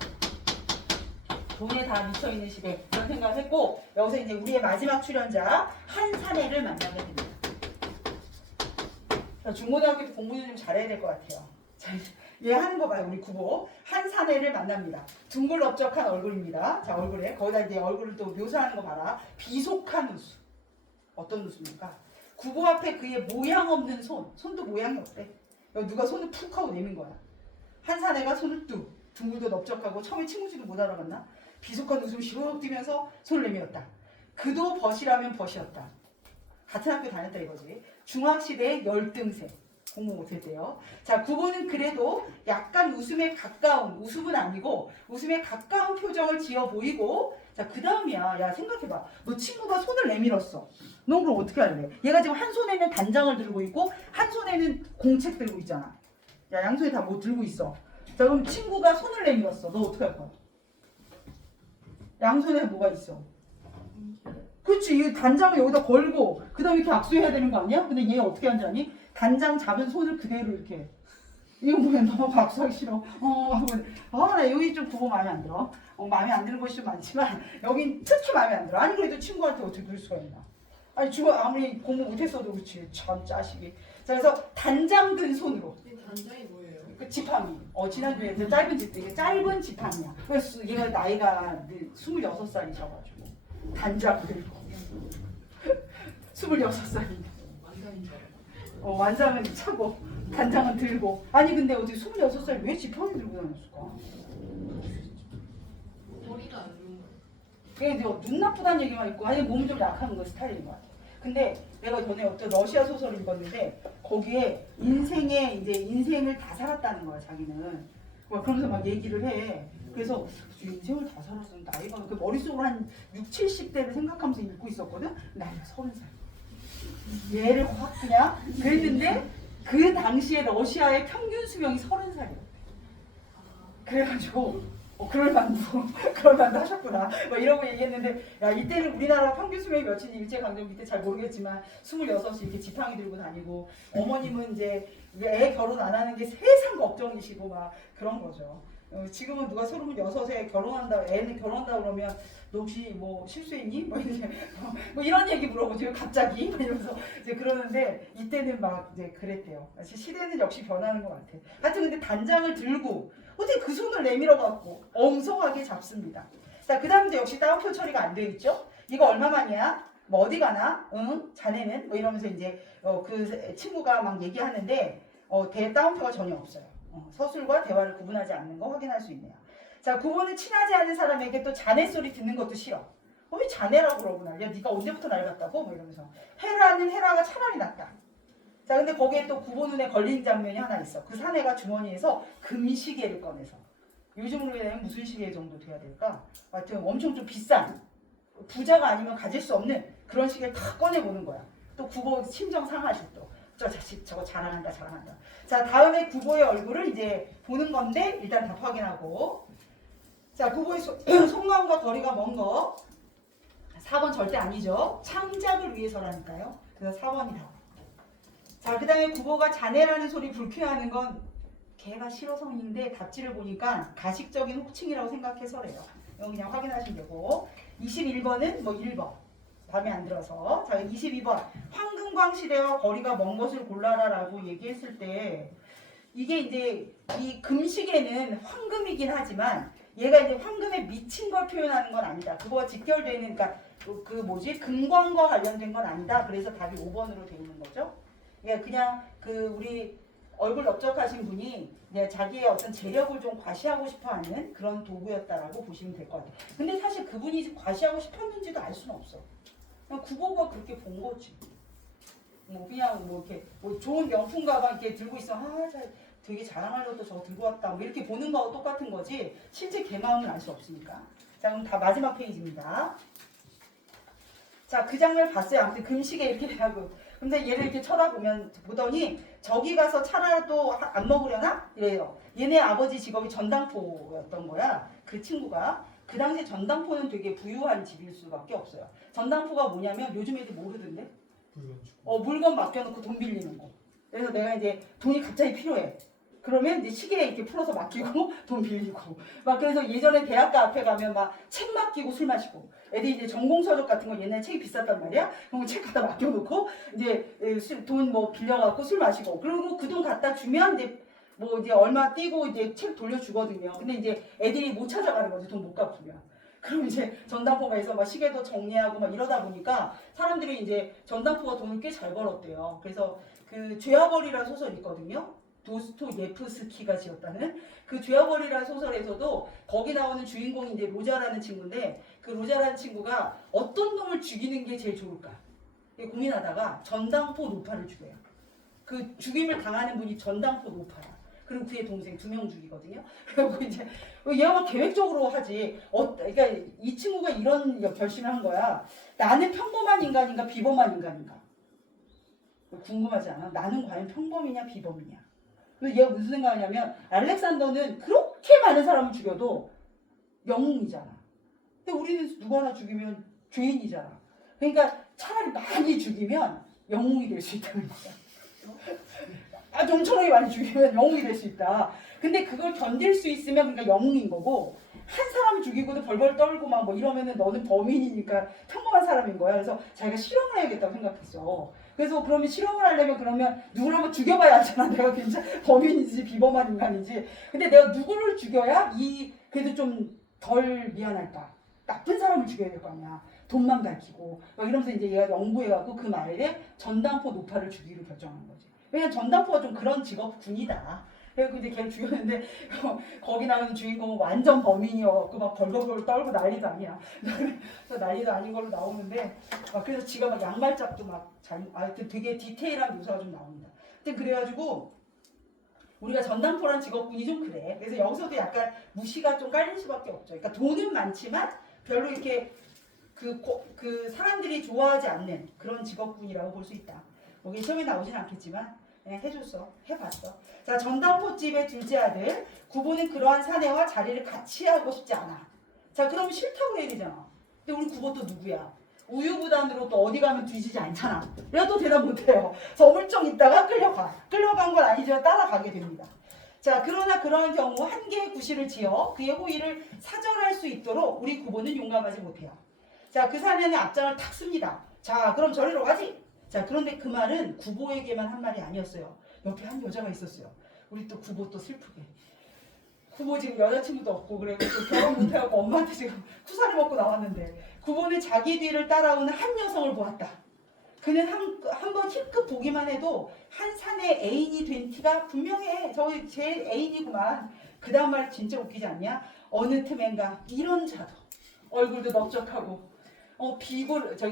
돈에 다 미쳐있는 시대. 이런 생각을 했고, 여기서 이제 우리의 마지막 출연자 한사내를 만나게 됩니다. 중고등학교 때 공부는 좀 잘해야 될 것 같아요. 자, 얘 하는 거 봐요. 우리 구보. 한사내를 만납니다. 둥글넓적한 얼굴입니다. 자, 얼굴에. 거기다 이제 얼굴을 또 묘사하는 거 봐라. 비속한 웃음. 어떤 웃음입니까? 구보 앞에 그의 모양 없는 손도 모양이 없대. 누가 손을 푹 하고 내민 거야. 한사내가 손을 둥글도 넓적하고 처음에 친구지도 못 알아봤나? 비속한 웃음 시룩 뛰면서 손을 내밀었다. 그도 벗이라면 벗이었다. 같은 학교 다녔다 이거지. 중학시대의 열등생. 공부 못했대요. 자, 구보는 그래도 약간 웃음에 가까운, 웃음은 아니고 웃음에 가까운 표정을 지어 보이고, 자, 그 다음이야. 야, 생각해봐. 너 친구가 손을 내밀었어. 넌 그럼 어떻게 할래? 얘가 지금 한 손에는 단장을 들고 있고 한 손에는 공책 들고 있잖아. 야, 양손에 다 뭐 들고 있어. 자, 그럼 친구가 손을 내밀었어. 너 어떻게 할 거야? 양손에 뭐가 있어? 그렇지. 이 단장을 여기다 걸고 그 다음에 이렇게 악수해야 되는 거 아니야? 근데 얘 어떻게 하는지 아니? 단장 잡은 손을 그대로 이렇게. 이거 보면 너무 악수하기 싫어. 나 여기 좀 구보 마음에 안 들어. 마음에 안 드는 곳이 좀 많지만 여긴 특히 마음에 안 들어. 아니 그래도 친구한테 어떻게 그럴 수가 있나? 아니 아무리 공부 못했어도 그렇지. 참 짜식이. 자, 그래서 단장 든 손으로. 단장이 뭐예요? 그 지팡이. 지난주에 짧은 이게 짧은 지팡이야. 그래서 얘가 나이가 26살이셔가지고 단장 들고 26살이. 완장인 줄 알아요. 완장은 차고 단장은 들고. 아니 근데 어떻게 26살이 왜 지팡이 들고 다녔을까? 머리가 안 좋은 거예요. 그게 이제 눈 나쁘다는 얘기만 있고, 아니 몸 좀 약한 거 스타일인 것 같아. 근데 내가 전에 어떤 러시아 소설을 읽었는데 거기에 인생을 다 살았다는 거야 자기는. 그러면서 막 얘기를 해. 그래서 인생을 다 살았어. 나이가 그 머릿속으로 한 60, 70대를 생각하면서 읽고 있었거든. 나이가 30살. 얘를 확 그냥 그랬는데 그 당시에 러시아의 평균 수명이 30살이었대. 그래가지고 그럴만도 하셨구나. 뭐 이러고 얘기했는데, 야, 이때는 우리나라 평균 수명이 몇이니 일제강점기 때 잘 모르겠지만 26이 이렇게 지팡이 들고 다니고, 어머님은 이제 애 결혼 안 하는 게 세상 걱정이시고 막 그런 거죠. 지금은 누가 36에 결혼한다, 애는 결혼한다 그러면 너 혹시 뭐 실수했니? 뭐 이런 얘기 물어보죠. 갑자기 이러면서 이제 그러는데 이때는 막 이제 그랬대요. 시대는 역시 변하는 것 같아. 하여튼 근데 단장을 들고 어떻게 그 손을 내밀어 갖고 엉성하게 잡습니다. 자, 그 다음에 역시 따옴표 처리가 안 돼 있죠. 이거 얼마만이야? 뭐 어디 가나? 응? 자네는? 뭐 이러면서 이제 그 친구가 막 얘기하는데 따옴표가 전혀 없어요. 서술과 대화를 구분하지 않는 거 확인할 수 있네요. 자, 구보는 친하지 않은 사람에게 또 자네 소리 듣는 것도 싫어. 왜 자네라고 그러고 난리야? 네가 언제부터 날 같다고? 뭐 이러면서. 헤라는 헤라가 차라리 낫다. 자, 근데 거기에 또 구보 눈에 걸린 장면이 하나 있어. 그 사내가 주머니에서 금시계를 꺼내서 요즘으로 되면 무슨 시계 정도 돼야 될까? 하여튼 엄청 좀 비싼 부자가 아니면 가질 수 없는 그런 시계를 다 꺼내보는 거야. 또 구보 심정 상하지 또. 저 자식 저거 자랑한다 자랑한다. 자 다음에 구보의 얼굴을 이제 보는 건데 일단 답 확인하고. 자 구보의 속마음과 거리가 먼 거. 4번 절대 아니죠. 창작을 위해서라니까요. 그래서 4번이다. 자 그 다음에 구보가 자네라는 소리 불쾌해하는 건 걔가 싫어서인데 답지를 보니까 가식적인 호칭이라고 생각해서래요. 이거 그냥 확인하시면 되고. 21번은 뭐 1번. 밤에 안 들어서. 자 22번 황금광 시대와 거리가 먼 것을 골라라라고 얘기했을 때 이게 이제 이 금시계는 황금이긴 하지만 얘가 이제 황금에 미친 걸 표현하는 건 아니다. 그거와 직결되는 그러니까 그 뭐지 금광과 관련된 건 아니다. 그래서 답이 5번으로 되어 있는 거죠. 그러니까 그냥 그 우리 얼굴 넓적하신 분이 그냥 자기의 어떤 재력을 좀 과시하고 싶어하는 그런 도구였다라고 보시면 될 것 같아요. 근데 사실 그분이 과시하고 싶었는지도 알 수는 없어. 그냥 구보가 그렇게 본 거지. 뭐 그냥 뭐 이렇게 뭐 좋은 명품 가방 이렇게 들고 있어. 되게 자랑하려고 저거 들고 왔다. 뭐 이렇게 보는 거하고 똑같은 거지. 실제 걔 마음은 알 수 없으니까. 자 그럼 다 마지막 페이지입니다. 자 그 장면을 봤어요. 아무튼 금시계 이렇게 하고. 근데 얘를 이렇게 쳐다보면 보더니 저기 가서 차라도 안 먹으려나? 이래요. 얘네 아버지 직업이 전당포였던 거야. 그 친구가. 그 당시에 전당포는 되게 부유한 집일 수밖에 없어요. 전당포가 뭐냐면 요즘 애들 모르던데? 물건 맡겨놓고 돈 빌리는 거. 그래서 내가 이제 돈이 갑자기 필요해. 그러면 이제 시계에 이렇게 풀어서 맡기고 돈 빌리고 막 그래서 예전에 대학가 앞에 가면 막 책 맡기고 술 마시고 애들이 이제 전공서적 같은 거 옛날에 책이 비쌌단 말이야. 그럼 책 갖다 맡겨놓고 이제 돈 뭐 빌려갖고 술 마시고 그리고 그 돈 갖다 주면 이제 뭐 이제 얼마 띄고 이제 책 돌려주거든요. 근데 이제 애들이 못 찾아가는 거지 돈 못 갚으면. 그럼 이제 전당포가에서 막 시계도 정리하고 막 이러다 보니까 사람들이 이제 전당포가 돈을 꽤 잘 벌었대요. 그래서 그 죄와벌이라는 소설이 있거든요. 도스토예프스키가 지었다는 그 죄와벌이라는 소설에서도 거기 나오는 주인공이 이제 로자라는 친구인데 그 로자라는 친구가 어떤 놈을 죽이는 게 제일 좋을까 고민하다가 전당포 노파를 죽여요. 그 죽임을 당하는 분이 전당포 노파야. 그리고 그의 동생 2명 죽이거든요. 그리고 이제 얘가 막 계획적으로 하지. 그러니까 이 친구가 이런 결심을 한 거야. 나는 평범한 인간인가 비범한 인간인가? 궁금하지 않아? 나는 과연 평범이냐 비범이냐? 그래서 얘가 무슨 생각하냐면 알렉산더는 그렇게 많은 사람을 죽여도 영웅이잖아. 근데 우리는 누구 하나 죽이면 죄인이잖아. 그러니까 차라리 많이 죽이면 영웅이 될 수 있다는 거야. 아주 엄청나게 많이 죽이면 영웅이 될 수 있다. 근데 그걸 견딜 수 있으면 그러니까 영웅인 거고 한 사람 죽이고도 벌벌 떨고 막 뭐 이러면은 너는 범인이니까 평범한 사람인 거야. 그래서 자기가 실험을 해야겠다고 생각했어. 그래서 그러면 실험을 하려면 그러면 누구를 한번 죽여봐야 하잖아. 내가 진짜 범인인지 비범한 인간인지. 근데 내가 누구를 죽여야 그래도 좀 덜 미안할까? 나쁜 사람을 죽여야 될 거 아니야. 돈만 밝히고 막 이러면서 이제 얘가 연구해갖고 그 말에 전당포 노파를 죽이기로 결정한 거지. 왜냐면 전당포가 좀 그런 직업군이다. 그래서 이제 걔를 죽였는데 거기 나오는 주인공은 완전 범인이어갖고 막 벌벌벌 떨고 난리도 아니야. 그래서 난리도 아닌 걸로 나오는데 그래서 지가 막 양말짝도 막 되게 디테일한 묘사가 좀 나옵니다. 근데 그래가지고 우리가 전당포란 직업군이 좀 그래. 그래서 여기서도 약간 무시가 좀 깔릴 수밖에 없죠. 그러니까 돈은 많지만 별로 이렇게 그 사람들이 좋아하지 않는 그런 직업군이라고 볼 수 있다. 여기 시험에 나오진 않겠지만 해줬어. 해봤어. 자, 전당포집의 둘째 아들 구보는 그러한 사내와 자리를 같이 하고 싶지 않아. 자, 그럼 싫다고 해야 되잖아. 근데 우리 구보 또 누구야? 우유부단으로 또 어디 가면 뒤지지 않잖아. 내가 또 대답 못해요. 저물쩍 있다가 끌려간 건 아니지만 따라가게 됩니다. 자, 그러나 그러한 경우 한 개의 구실을 지어 그의 호의를 사절할 수 있도록 우리 구보는 용감하지 못해요. 자, 그 사내는 앞장을 탁 씁니다. 자, 그럼 저리로 가지. 자, 그런데 그 말은 구보에게만 한 말이 아니었어요. 옆에 한 여자가 있었어요. 우리 또 구보 또 슬프게. 구보 지금 여자친구도 없고 그래 결혼 못해갖고 엄마한테 지금 쿠사를 먹고 나왔는데 구보는 자기 뒤를 따라오는 한 여성을 보았다. 그는 한번 힐끗 보기만 해도 한 사내 애인이 된 티가 분명해. 제 애인이구만. 그 다음 말 진짜 웃기지 않냐? 어느 틈엔가 이런 자도 얼굴도 넓적하고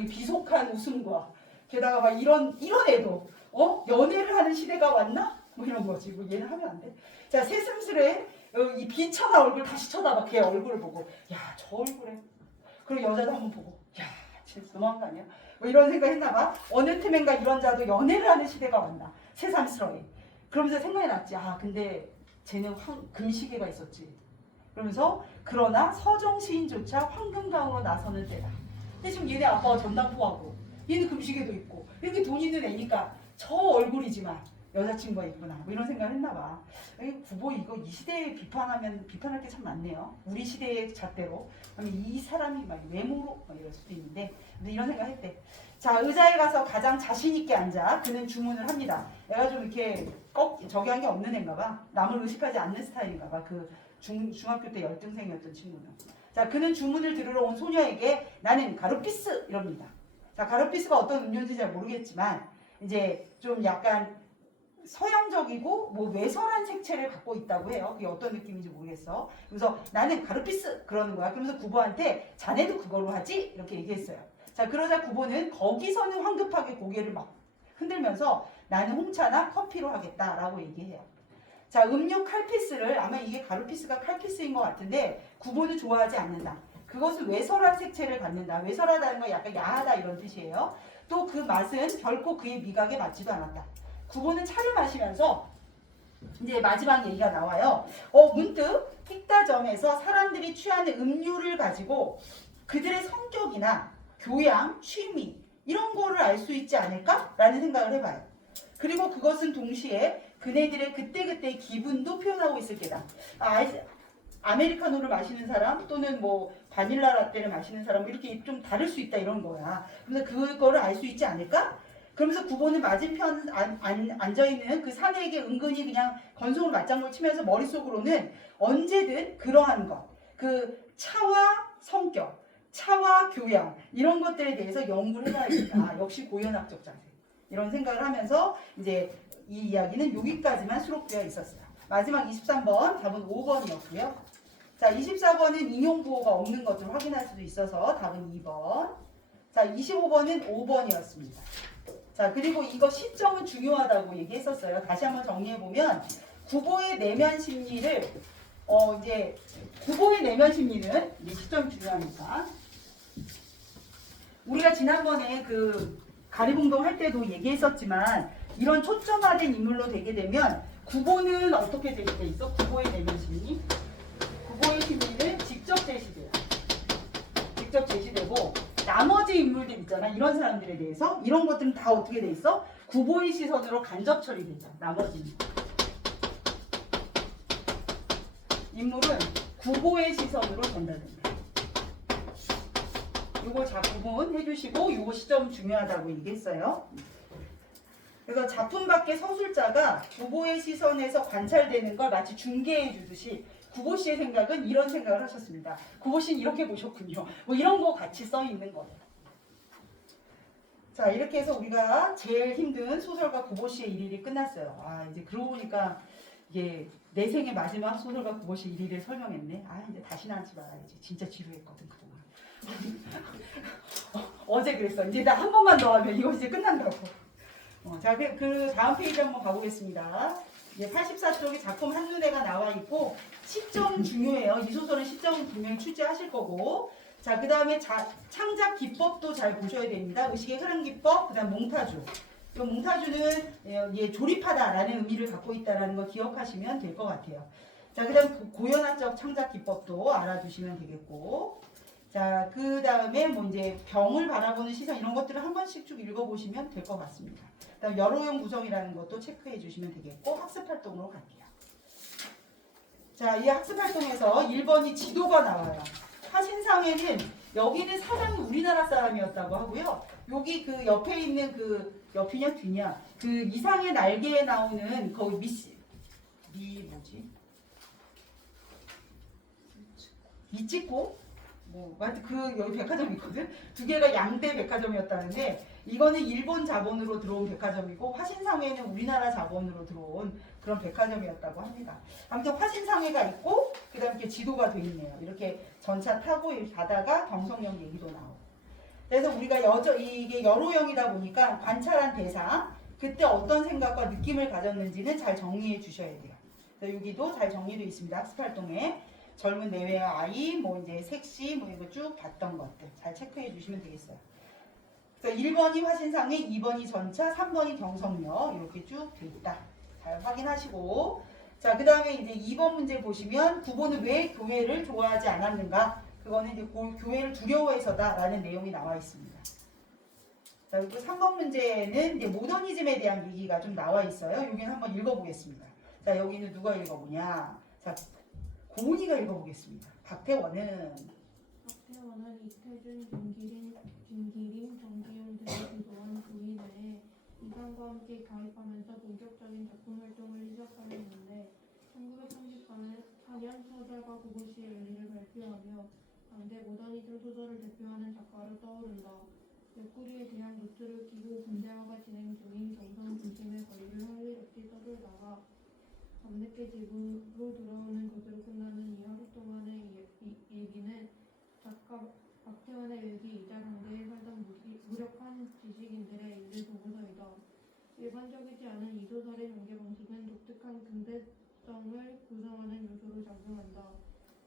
비속한 웃음과 게다가 막 이런 애도 연애를 하는 시대가 왔나? 뭐 이런 거지. 뭐 얘는 하면 안 돼. 자, 새슴스레 이 비천한 얼굴 다시 쳐다봐. 걔 얼굴을 보고 야 저 얼굴에. 그리고 여자도 한번 보고 야 진짜 너무한 거 아니야? 뭐 이런 생각 했나 봐. 어느 틈엔가 이런 자도 연애를 하는 시대가 왔나. 새삼스러워. 그러면서 생각이 났지. 아 근데 쟤는 금시계가 있었지. 그러면서 그러나 서정 시인조차 황금강으로 나서는 때다. 근데 지금 얘네 아빠가 전당포하고 얘는 금시계도 있고 이렇게 돈 있는 애니까 저 얼굴이지만 여자친구가 있구나. 뭐 이런 생각을 했나 봐. 구보 이거 이 시대에 비판하면 비판할 게 참 많네요. 우리 시대의 잣대로. 그러면 이 사람이 막 외모로 막 이럴 수도 있는데 이런 생각을 했대. 자 의자에 가서 가장 자신 있게 앉아 그는 주문을 합니다. 애가 좀 이렇게 저기 한 게 없는 애인가 봐. 남을 의식하지 않는 스타일인가 봐. 그 중학교 때 열등생이었던 친구는. 자 그는 주문을 들으러 온 소녀에게 나는 가루피스 이럽니다. 자 가루피스가 어떤 음료인지 잘 모르겠지만 이제 좀 약간 서양적이고 뭐 외설한 색채를 갖고 있다고 해요. 그게 어떤 느낌인지 모르겠어. 그래서 나는 가루피스 그러는 거야. 그러면서 구보한테 자네도 그걸로 하지? 이렇게 얘기했어요. 자 그러자 구보는 거기서는 황급하게 고개를 막 흔들면서 나는 홍차나 커피로 하겠다라고 얘기해요. 자 음료 칼피스를 아마 이게 가루피스가 칼피스인 것 같은데 구보는 좋아하지 않는다. 그것은 외설한 색채를 갖는다. 외설하다는 건 약간 야하다 이런 뜻이에요. 또 그 맛은 결코 그의 미각에 맞지도 않았다. 구보는 차를 마시면서 이제 마지막 얘기가 나와요. 문득 픽다점에서 사람들이 취하는 음료를 가지고 그들의 성격이나 교양, 취미 이런 거를 알 수 있지 않을까라는 생각을 해봐요. 그리고 그것은 동시에 그네들의 그때그때의 기분도 표현하고 있을 게다. 아메리카노를 마시는 사람 또는 뭐 바닐라 라떼를 마시는 사람 이렇게 좀 다를 수 있다 이런 거야. 그래서 그거를 알 수 있지 않을까? 그러면서 구보는 맞은편 앉아있는 그 사내에게 은근히 그냥 건성으로 맞장구를 치면서 머릿속으로는 언제든 그러한 것, 그 차와 성격, 차와 교양 이런 것들에 대해서 연구를 해봐야겠다. 역시 고연학적 자세. 이런 생각을 하면서 이제 이 이야기는 여기까지만 수록되어 있었어요. 마지막 23번 답은 5번이었고요. 자 24번은 인용부호가 없는 것을 확인할 수도 있어서 답은 2번. 자 25번은 5번이었습니다. 자 그리고 이거 시점은 중요하다고 얘기했었어요. 다시 한번 정리해보면 구보의 내면 심리를 이제 구보의 내면 심리는 이 시점이 중요하니까 우리가 지난번에 그 가리봉동 할 때도 얘기했었지만 이런 초점화된 인물로 되게 되면 구보는 어떻게 돼 있어? 구보의 내면 심리? 구보의 심리는 직접 제시돼요. 직접 제시되고 나머지 인물들 있잖아. 이런 사람들에 대해서 이런 것들은 다 어떻게 돼 있어? 구보의 시선으로 간접 처리돼 있잖아. 나머지 인물은 구보의 시선으로 전달된다. 요거 자 구분 해주시고 요거 시점 중요하다고 얘기했어요. 그래서 작품 밖의 서술자가 구보의 시선에서 관찰되는 걸 마치 중계해 주듯이 구보 씨의 생각은 이런 생각을 하셨습니다. 구보 씨는 이렇게 보셨군요. 뭐 이런 거 같이 써 있는 거예요. 자 이렇게 해서 우리가 제일 힘든 소설가 구보 씨의 일일이 끝났어요. 아 이제 그러고 보니까 이게 내 생의 마지막 소설가 구보 씨 일일을 설명했네. 아 이제 다시는 하지 말아야지. 진짜 지루했거든 그동안. 어제 그랬어. 이제 나 한 번만 더 하면 이거 이제 끝난다고. 자, 그 다음 페이지 한번 가보겠습니다. 84쪽에 작품 한눈에가 나와 있고 시점 중요해요. 이 소설은 시점 분명히 출제하실 거고. 자, 그 다음에 창작 기법도 잘 보셔야 됩니다. 의식의 흐름 기법, 그 다음 몽타주. 이 몽타주는 조립하다라는 의미를 갖고 있다는 거 기억하시면 될 것 같아요. 자, 그 다음 고연학적 창작 기법도 알아두시면 되겠고. 자, 그 다음에 뭐 이제 병을 바라보는 시선 이런 것들을 한 번씩 쭉 읽어보시면 될 것 같습니다. 그다음 여로용 구성이라는 것도 체크해 주시면 되겠고 학습 활동으로 갈게요. 자, 이 학습 활동에서 1번이 지도가 나와요. 화신상에는 여기는 사람이 우리나라 사람이었다고 하고요. 여기 그 옆에 있는 그 옆이냐 뒤냐 그 이상의 날개에 나오는 거기 미치코 뭐 하여튼 그 여기 백화점이 있거든. 두 개가 양대 백화점이었다는데 이거는 일본 자본으로 들어온 백화점이고 화신상회는 우리나라 자본으로 들어온 그런 백화점이었다고 합니다. 아무튼 화신상회가 있고 그다음에 이렇게 지도가 돼 있네요. 이렇게 전차 타고 가다가 경성역 얘기도 나오고. 그래서 우리가 이게 여로형이다 보니까 관찰한 대상 그때 어떤 생각과 느낌을 가졌는지는 잘 정리해 주셔야 돼요. 여기도 잘 정리되어 있습니다. 학습활동에 젊은 내외의 아이, 뭐 이제 색시, 뭐 이거 쭉 봤던 것들 잘 체크해 주시면 되겠어요. 그래서 1번이 화신상해, 2번이 전차, 3번이 경성역 이렇게 쭉 돼 있다. 잘 확인하시고, 자, 그 다음에 이제 2번 문제 보시면 구보는 왜 교회를 좋아하지 않았는가? 그거는 이제 교회를 두려워해서다라는 내용이 나와 있습니다. 자, 그리고 3번 문제는 이제 모더니즘에 대한 얘기가 좀 나와 있어요. 여기는 한번 읽어보겠습니다. 자, 여기는 누가 읽어보냐? 자, 고은이가 읽어보겠습니다. 박태원은 이태준, 김기림, 정기용 등을 주도한 부위 내에 이상과 함께 가입하면서 본격적인 작품 활동을 시작하였는데 1934년 소설가 구보시의 열리를 발표하며 당대 모더니즘 소설을 대표하는 작가로 떠오른다. 옆구리에 대한 노트를 끼고 군대화가 진행 중인 경성 중심의 거리를 할일없이 떠돌다가 밤늦게 집으로 돌아오는 것으로 끝나는 이 하루 동안의 얘기는 작가 박태환의 일기이자 당대에 살던 무력한 지식인들의 일을 보고서이다. 일반적이지 않은 이 소설의 전개 방식은 독특한 근대성을 구성하는 요소로 작용한다.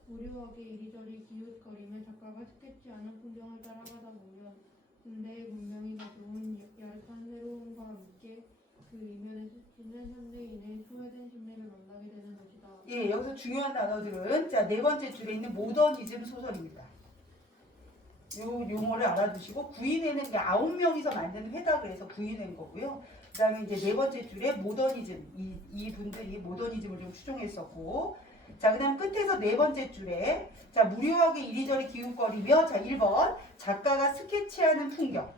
무료하게 이리저리 기웃거리며 작가가 스케치하는 풍경을 따라가다 보면 근대의 문명이 가져온 야릇한 새로움과 함께 그 이면에 스치는 현대인의 소외된 심리를 만나게 되는 것이다. 예, 여기서 중요한 단어들은 자, 네 번째 줄에 있는 모더니즘 소설입니다. 요 용어를 알아두시고 구인회는 9명이서 만드는 회다 그래서 구인회인 거고요. 그 다음에 이제 네 번째 줄에 모더니즘 이 분들이 모더니즘을 좀 추종했었고, 자, 그 다음 끝에서 네 번째 줄에 자, 무료하게 이리저리 기웃거리며 자, 1번 작가가 스케치하는 풍경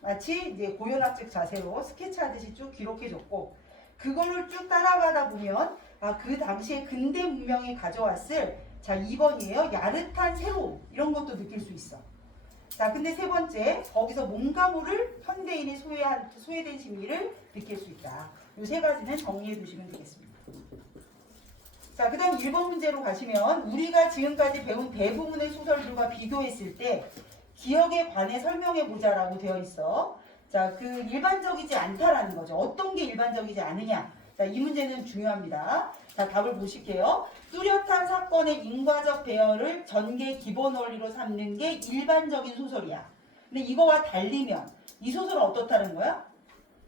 마치 이제 고연학적 자세로 스케치하듯이 쭉 기록해줬고, 그거를 쭉 따라가다 보면 그 당시에 근대 문명이 가져왔을 자, 2번이에요. 야릇한 새로움 이런 것도 느낄 수 있어. 자, 근데 세 번째 거기서 뭔가 모를 현대인의 소외된 심리를 느낄 수 있다. 이 세 가지는 정리해 두시면 되겠습니다. 자, 그 다음 1번 문제로 가시면 우리가 지금까지 배운 대부분의 소설들과 비교했을 때 기억에 관해 설명해 보자라고 되어 있어. 자, 그 일반적이지 않다라는 거죠. 어떤 게 일반적이지 않으냐. 자, 이 문제는 중요합니다. 자, 답을 보실게요. 뚜렷한 사건의 인과적 배열을 전개 기본 원리로 삼는 게 일반적인 소설이야. 근데 이거와 달리면 이 소설은 어떻다는 거야?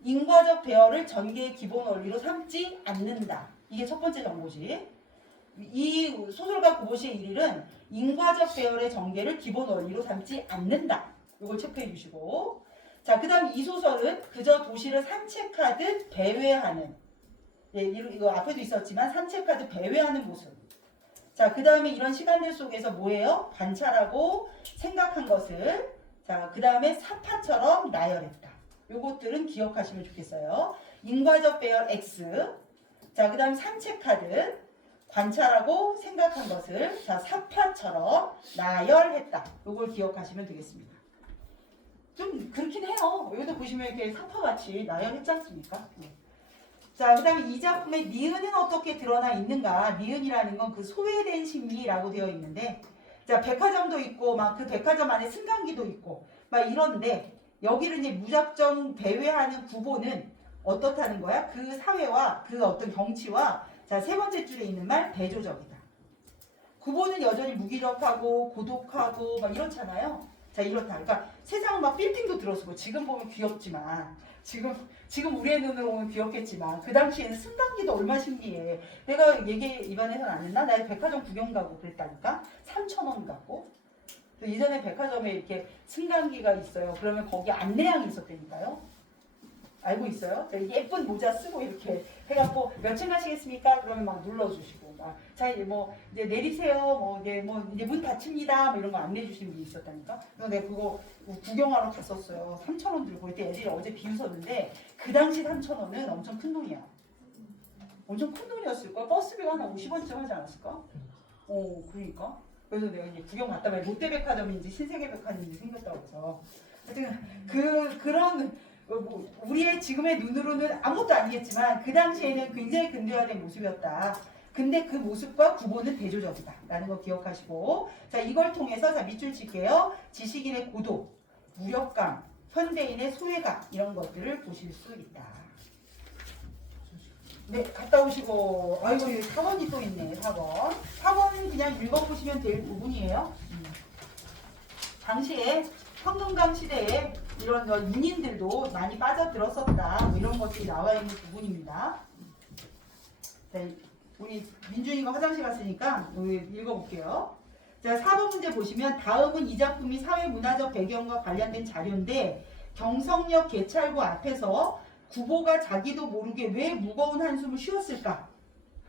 인과적 배열을 전개의 기본 원리로 삼지 않는다. 이게 첫 번째 정보지. 이 소설가 구보시의 일일은 인과적 배열의 전개를 기본 원리로 삼지 않는다. 이걸 체크해 주시고, 자, 그 다음 이 소설은 그저 도시를 산책하듯 배회하는, 예, 이거 앞에도 있었지만 산책하듯 배회하는 모습. 자, 그 다음에 이런 시간들 속에서 뭐예요? 관찰하고 생각한 것을, 자, 그 다음에 사파처럼 나열했다. 요것들은 기억하시면 좋겠어요. 인과적 배열 X. 자, 그 다음 산책하듯 관찰하고 생각한 것을 자, 사파처럼 나열했다. 요걸 기억하시면 되겠습니다. 좀 그렇긴 해요. 여기도 보시면 이렇게 사파같이 나열했지 않습니까? 네. 자, 그 다음에 이 작품의 니은은 어떻게 드러나 있는가? 니은이라는 건 그 소외된 심리라고 되어 있는데, 자, 백화점도 있고 막 그 백화점 안에 승강기도 있고 막 이런데 여기를 이제 무작정 배회하는 구보는 어떻다는 거야? 그 사회와 그 어떤 경치와 자, 세 번째 줄에 있는 말 대조적이다. 구보는 여전히 무기력하고 고독하고 막 이렇잖아요. 자, 이렇다. 그러니까 세상은 막 빌딩도 들어서고 지금 보면 귀엽지만 지금 우리의 눈으로 보면 귀엽겠지만 그 당시에는 승강기도 얼마 신기해. 내가 얘기 이번에는 안 했나? 나 백화점 구경 가고 그랬다니까. 3,000원 갖고. 이전에 백화점에 이렇게 승강기가 있어요. 그러면 거기 안내양이 있었다니까요. 알고 있어요? 예쁜 모자 쓰고 이렇게 해갖고 몇 층 가시겠습니까? 그러면 막 눌러주시고 막 자 이제 뭐 이제 내리세요. 이제 문 닫힙니다. 뭐 이런 거 안내해 주시는 분이 있었다니까. 그래서 내가 그거 구경하러 갔었어요. 3,000원 들고 그때 애들이 어제 비웃었는데 그 당시 3,000원은 엄청 큰 돈이야. 엄청 큰 돈이었을 걸. 버스비가 한 50원쯤 하지 않았을까? 그러니까. 그래서 내가 이제 구경 갔다 말이야. 롯데백화점인지 신세계백화점인지 생겼다고 해서. 하여튼 그런 우리의 지금의 눈으로는 아무것도 아니겠지만 그 당시에는 굉장히 근대화된 모습이었다. 근데 그 모습과 구보는 대조적이다 라는 거 기억하시고, 자, 이걸 통해서 자, 밑줄 칠게요. 지식인의 고독, 무력감, 현대인의 소외감 이런 것들을 보실 수 있다. 네, 갔다 오시고, 아이고, 여기 4번이 또 있네, 4번. 4번 그냥 읽어보시면 될 부분이에요. 당시에 황금강 시대에 이런 윤인들도 많이 빠져들었었다. 뭐 이런 것들이 나와 있는 부분입니다. 자, 우리 민준이가 화장실 갔으니까 우리 읽어볼게요. 자, 4번 문제 보시면 다음은 이 작품이 사회문화적 배경과 관련된 자료인데 경성역 개찰구 앞에서 구보가 자기도 모르게 왜 무거운 한숨을 쉬었을까?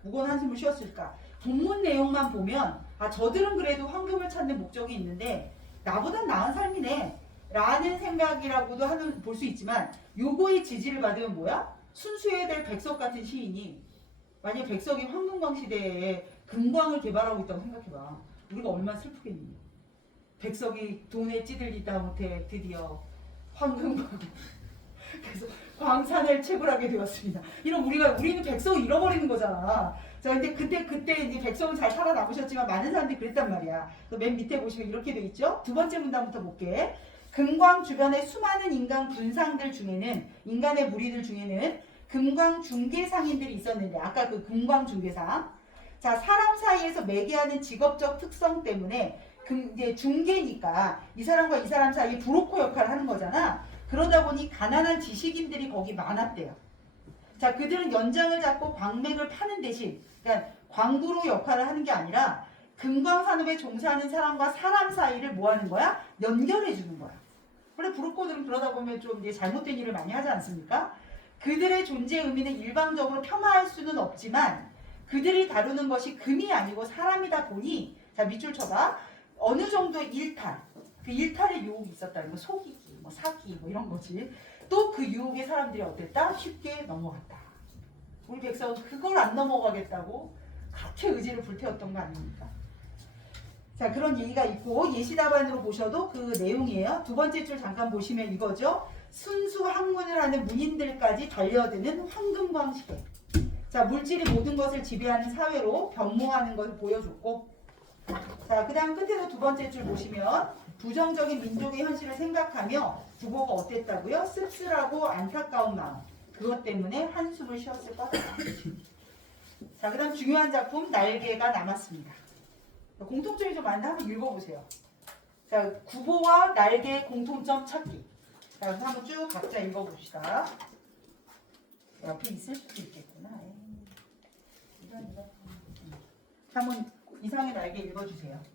무거운 한숨을 쉬었을까? 본문 내용만 보면 아 저들은 그래도 황금을 찾는 목적이 있는데 나보단 나은 삶이네 라는 생각이라고도 하는 볼 수 있지만 요거의 지지를 받으면 뭐야? 순수해야 될 백석 같은 시인이 만약 백석이 황금광 시대에 금광을 개발하고 있다고 생각해봐. 우리가 얼마나 슬프겠니? 백석이 돈에 찌들리다 못해 드디어 황금광 그래서 광산을 채굴하게 되었습니다. 이런 우리는 백석을 잃어버리는 거잖아. 자, 근데 그때 이제 백성은 잘 살아남으셨지만 많은 사람들이 그랬단 말이야. 맨 밑에 보시면 이렇게 돼 있죠. 두 번째 문단부터 볼게. 금광 주변의 수많은 인간 군상들 중에는 인간의 무리들 중에는 금광 중개상인들이 있었는데 아까 그 금광 중개상. 자, 사람 사이에서 매개하는 직업적 특성 때문에 이제 중개니까 이 사람과 이 사람 사이에 브로커 역할을 하는 거잖아. 그러다 보니 가난한 지식인들이 거기 많았대요. 자, 그들은 연장을 잡고 광맥을 파는 대신, 그러니까 광부로 역할을 하는 게 아니라 금광산업에 종사하는 사람과 사람 사이를 뭐 하는 거야? 연결해 주는 거야. 원래 브로커들은 그러다 보면 좀 이제 잘못된 일을 많이 하지 않습니까? 그들의 존재의 의미는 일방적으로 폄하할 수는 없지만 그들이 다루는 것이 금이 아니고 사람이다 보니 자, 밑줄 쳐봐. 어느 정도의 일탈, 그 일탈의 유혹이 있었다는 거, 속이기, 뭐 사기, 뭐 이런 거지. 또 그 유혹에 사람들이 어땠다? 쉽게 넘어갔다. 우리 백성은 그걸 안 넘어가겠다고 그렇게 의지를 불태웠던 거 아닙니까? 자, 그런 얘기가 있고 예시답안으로 보셔도 그 내용이에요. 두 번째 줄 잠깐 보시면 이거죠. 순수 학문을 하는 문인들까지 달려드는 황금광 시대. 자, 물질이 모든 것을 지배하는 사회로 변모하는 것을 보여줬고, 자, 그 다음 끝에서 두 번째 줄 보시면 부정적인 민족의 현실을 생각하며 부모가 어땠다고요? 씁쓸하고 안타까운 마음. 그것 때문에 한숨을 쉬었을 것 같다. 자, 그 다음 중요한 작품 날개가 남았습니다. 공통점이 좀 많은데 한번 읽어보세요. 자, 구보와 날개의 공통점 찾기. 자, 그래서 한번 쭉 각자 읽어봅시다. 옆에 있을 수도 있겠구나. 이런. 한번 이상의 날개 읽어주세요.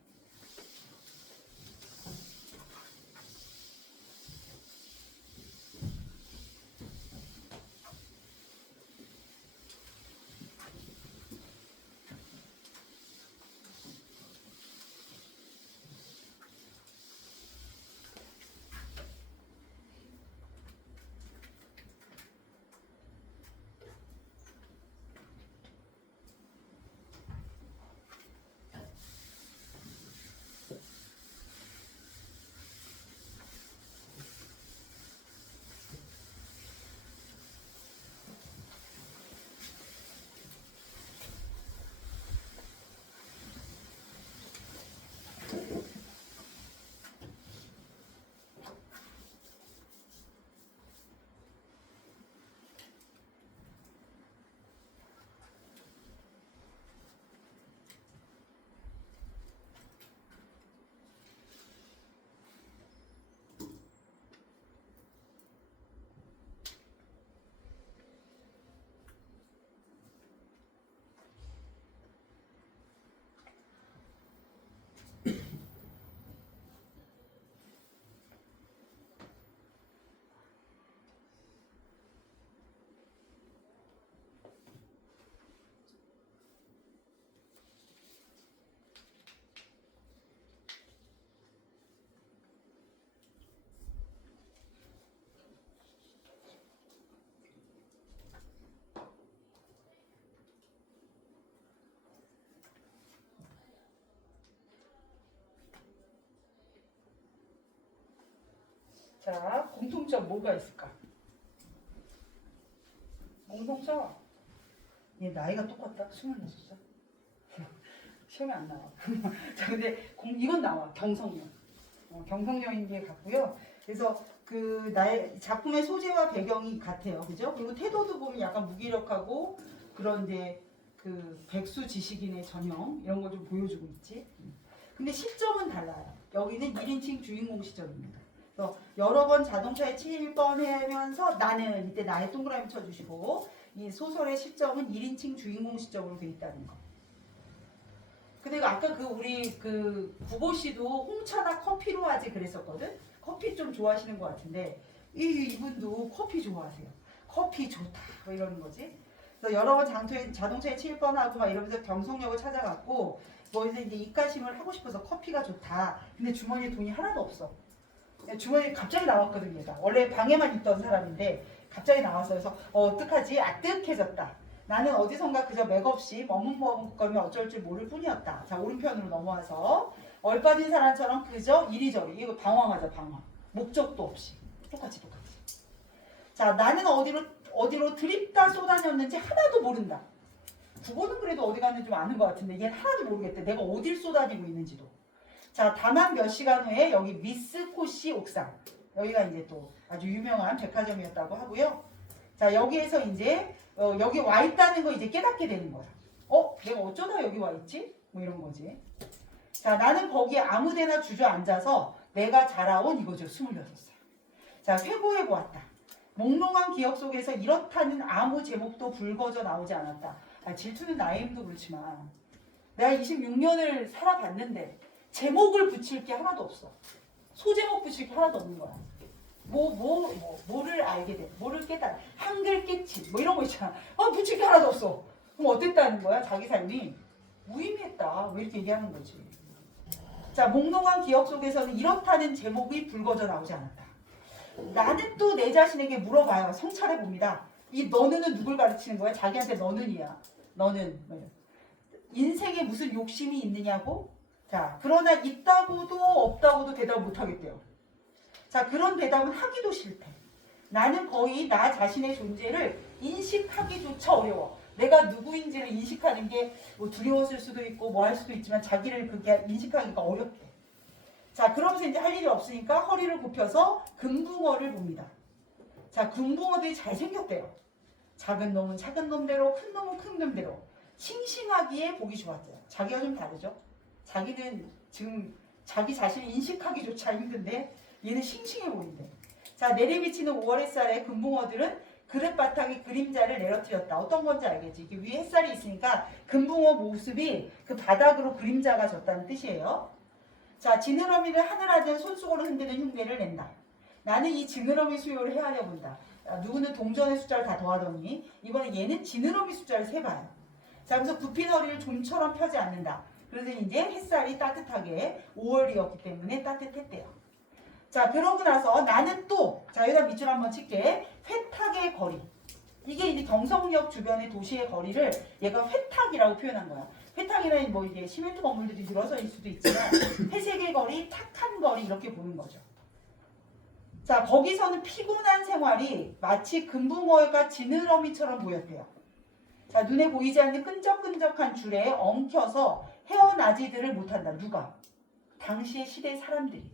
자, 공통점 뭐가 있을까? 공통점. 얘 나이가 똑같다? 26살? 시험에 안 나와. 자, 근데 이건 나와. 경성령. 경성령인 게 같고요. 그래서 그 나의 작품의 소재와 배경이 같아요. 그죠? 그리고 태도도 보면 약간 무기력하고 그런 이제 그 백수 지식인의 전형 이런 걸 좀 보여주고 있지. 근데 시점은 달라요. 여기는 1인칭 주인공 시점입니다. 그래서 여러 번 자동차에 치일 뻔하면서 나는 이때 나의 동그라미 쳐주시고 이 소설의 시점은 1인칭 주인공 시점으로 돼 있다는 거. 근데 아까 그 우리 그 구보 씨도 홍차나 커피로 하지 그랬었거든. 커피 좀 좋아하시는 것 같은데 이분도 커피 좋아하세요. 커피 좋다 뭐 이러는 거지. 그래서 여러 번 자동차에 치일 뻔하고 막 이러면서 경성역을 찾아갔고 뭐에서 이제 입가심을 하고 싶어서 커피가 좋다. 근데 주머니에 돈이 하나도 없어. 주머니에 갑자기 나왔거든 얘가. 원래 방에만 있던 사람인데 갑자기 나와서 그래서 어떡하지? 아뜩해졌다. 나는 어디선가 그저 맥없이 머뭇머뭇거리며 어쩔 줄 모를 뿐이었다. 자, 오른편으로 넘어와서 얼빠진 사람처럼 그저 이리저리. 이거 방황하자 방황. 목적도 없이. 똑같이. 자, 나는 어디로 드립다 쏘다녔는지 하나도 모른다. 구보는 그래도 어디 갔는지 좀 아는 것 같은데 얘는 하나도 모르겠대. 내가 어딜 쏘다니고 있는지도. 자, 다만 몇 시간 후에 여기 미스코시 옥상. 여기가 이제 또 아주 유명한 백화점이었다고 하고요. 자, 여기에서 이제 여기 와 있다는 거 이제 깨닫게 되는 거야. 내가 어쩌다 여기 와 있지? 뭐 이런 거지. 자, 나는 거기에 아무데나 주저앉아서 내가 자라온 이거죠. 26살. 자, 회고해 보았다. 몽롱한 기억 속에서 이렇다는 아무 제목도 불거져 나오지 않았다. 질투는 나의 힘도 그렇지만 내가 26년을 살아봤는데 제목을 붙일 게 하나도 없어. 소제목 붙일 게 하나도 없는 거야. 뭐를 알게 돼. 뭐를 깨달아. 한글 깨침. 뭐 이런 거 있잖아. 붙일 게 하나도 없어. 그럼 어땠다는 거야? 자기 삶이 무의미했다. 왜 이렇게 얘기하는 거지? 자, 몽롱한 기억 속에서는 이렇다는 제목이 불거져 나오지 않았다. 나는 또 내 자신에게 물어봐요. 성찰해 봅니다. 이 너는은 누굴 가르치는 거야? 자기한테 너는이야. 너는 인생에 무슨 욕심이 있느냐고? 자, 그러나 있다고도 없다고도 대답 못 하겠대요. 자, 그런 대답은 하기도 싫대. 나는 거의 나 자신의 존재를 인식하기조차 어려워. 내가 누구인지를 인식하는 게 뭐 두려웠을 수도 있고 뭐 할 수도 있지만 자기를 그게 인식하기가 어렵대. 자, 그러면서 이제 할 일이 없으니까 허리를 굽혀서 금붕어를 봅니다. 자, 금붕어들이 잘생겼대요. 작은 놈은 작은 놈대로, 큰 놈은 큰 놈대로. 싱싱하기에 보기 좋았대요. 자기가 좀 다르죠? 자기는 지금 자기 자신을 인식하기조차 힘든데 얘는 싱싱해 보인대. 자, 내리비치는 5월 햇살에 금붕어들은 그릇바탕에 그림자를 내려뜨렸다. 어떤 건지 알겠지? 이게 위에 햇살이 있으니까 금붕어 모습이 그 바닥으로 그림자가 졌다는 뜻이에요. 자, 지느러미를 하늘하듯 손수건으로 흔드는 흉내를 낸다. 나는 이 지느러미 수요를 헤아려 본다. 누구는 동전의 숫자를 다 더하더니 이번에 얘는 지느러미 숫자를 세봐요. 자, 그래서 굽힌 허리를 좀처럼 펴지 않는다. 그래서 이제 햇살이 따뜻하게 5월이었기 때문에 따뜻했대요. 자, 그러고 나서 나는 또, 자, 여기다 밑줄 한번 칠게. 회탁의 거리. 이게 이제 경성역 주변의 도시의 거리를 얘가 회탁이라고 표현한 거야. 회탁이라는 뭐 이게 시멘트 건물들이 늘어서일 수도 있지만 회색의 거리, 탁한 거리 이렇게 보는 거죠. 자, 거기서는 피곤한 생활이 마치 금붕어가 지느러미처럼 보였대요. 자, 눈에 보이지 않는 끈적끈적한 줄에 엉켜서 헤어나지들을 못한다. 누가? 당시의 시대 사람들이.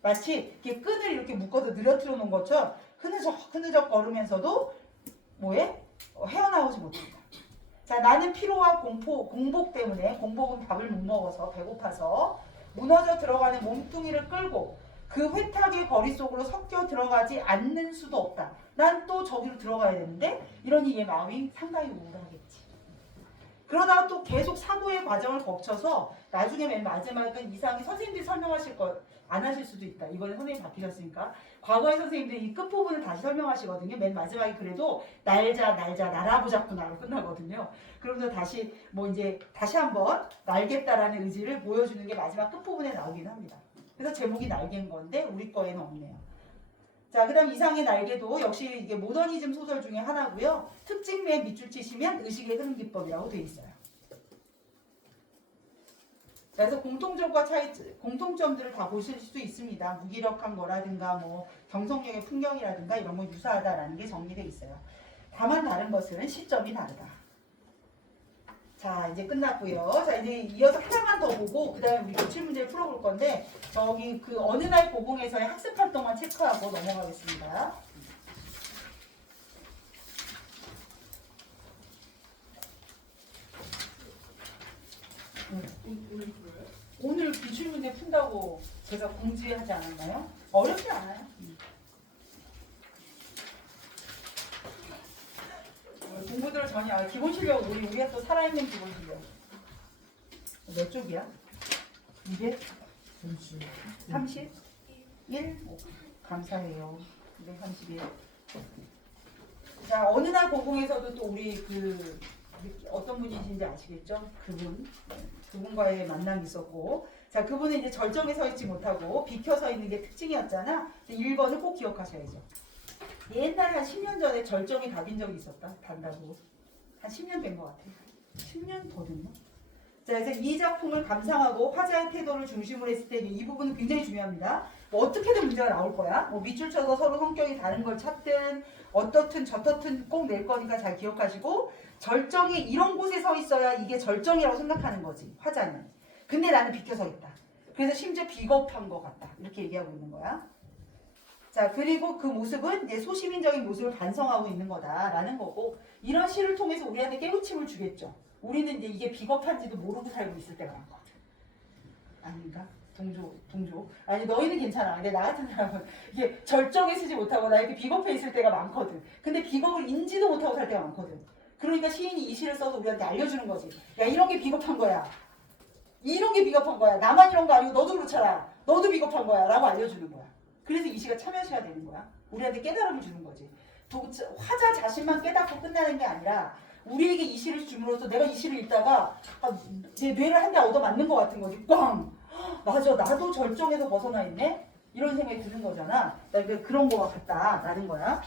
마치 이렇게 끈을 이렇게 묶어서 늘어뜨려 놓은 것처럼 흐느적 걸으면서도 뭐해? 헤어나오지 못한다. 자, 나는 피로와 공복 때문에, 공복은 밥을 못 먹어서 배고파서 무너져 들어가는 몸뚱이를 끌고 그 회탁의 거리 속으로 섞여 들어가지 않는 수도 없다. 난 또 저기로 들어가야 되는데 이러니 얘 마음이 상당히 우울하겠지. 그러다가 또 계속 사고의 과정을 거쳐서 나중에 맨 마지막은 이상이 선생님들이 설명하실 거 안 하실 수도 있다. 이번에 선생님이 바뀌셨으니까 과거의 선생님들이 이 끝부분을 다시 설명하시거든요. 맨 마지막에 그래도 날자 날아보자꾸나로 끝나거든요. 그러면서 다시 뭐 이제 다시 한번 날겠다라는 의지를 보여주는 게 마지막 끝부분에 나오긴 합니다. 그래서 제목이 날개인 건데 우리 거에는 없네요. 자, 그 다음 이상의 날개도 역시 이게 모더니즘 소설 중에 하나고요. 특징 맨 밑줄 치시면 의식의 흐름 기법이라고 되어 있어요. 자, 그래서 공통점들을 다 보실 수 있습니다. 무기력한 거라든가 뭐 경성역의 풍경이라든가 이런 거 유사하다라는 게 정리되어 있어요. 다만 다른 것은 시점이 다르다. 자, 이제 끝났고요. 자, 이제 이어서 하나만 더 보고 그 다음에 우리 기출 문제를 풀어볼 건데 저기 그 어느 날 고공에서의 학습 활동만 체크하고 넘어가겠습니다. 오늘 풀어요? 오늘 기출문제 푼다고 제가 공지하지 않았나요? 어렵지 않아요. 공부들 전혀 기본 실력 우리가 또 살아있는 기본 실력 몇 쪽이야? 231? 감사해요. 231. 자 어느 날 고공에서도 또 우리 그 어떤 분이신지 아시겠죠? 그분과의 만남이 있었고 자 그분은 이제 절정에 서 있지 못하고 비켜 서 있는 게 특징이었잖아. 1번을 꼭 기억하셔야죠. 옛날에 한 10년 전에 절정에 다빈 적이 있었다. 단다고. 한 10년 된 것 같아. 10년 더 됐나? 자, 그래서 이 작품을 감상하고 화자의 태도를 중심으로 했을 때 이 부분은 굉장히 중요합니다. 뭐 어떻게든 문제가 나올 거야. 뭐 밑줄 쳐서 서로 성격이 다른 걸 찾든 어떻든 저떻든 꼭 낼 거니까 잘 기억하시고 절정이 이런 곳에 서 있어야 이게 절정이라고 생각하는 거지. 화자는. 근데 나는 비켜 서 있다. 그래서 심지어 비겁한 것 같다. 이렇게 얘기하고 있는 거야. 자 그리고 그 모습은 이제 소시민적인 모습을 반성하고 있는 거다라는 거고 이런 시를 통해서 우리한테 깨우침을 주겠죠. 우리는 이제 이게 비겁한지도 모르고 살고 있을 때가 많거든. 아닌가? 동조. 아니 너희는 괜찮아. 근데 나 같은 사람은 이게 절정에 쓰지 못하고 나 이렇게 비겁해 있을 때가 많거든. 근데 비겁을 인지도 못하고 살 때가 많거든. 그러니까 시인이 이 시를 써서 우리한테 알려주는 거지. 야 이런 게 비겁한 거야. 이런 게 비겁한 거야. 나만 이런 거 아니고 너도 그렇잖아. 너도 비겁한 거야. 라고 알려주는 거야. 그래서 이 시가 참여시가 되는 거야. 우리한테 깨달음을 주는 거지. 화자 자신만 깨닫고 끝나는 게 아니라 우리에게 이 시를 줌으로써 내가 이 시를 읽다가 제 뇌를 한 대 얻어맞는 것 같은 거지. 꽝! 맞아 나도 절정에서 벗어나 있네? 이런 생각이 드는 거잖아. 그러니까 그런 거와 같다라는 거야.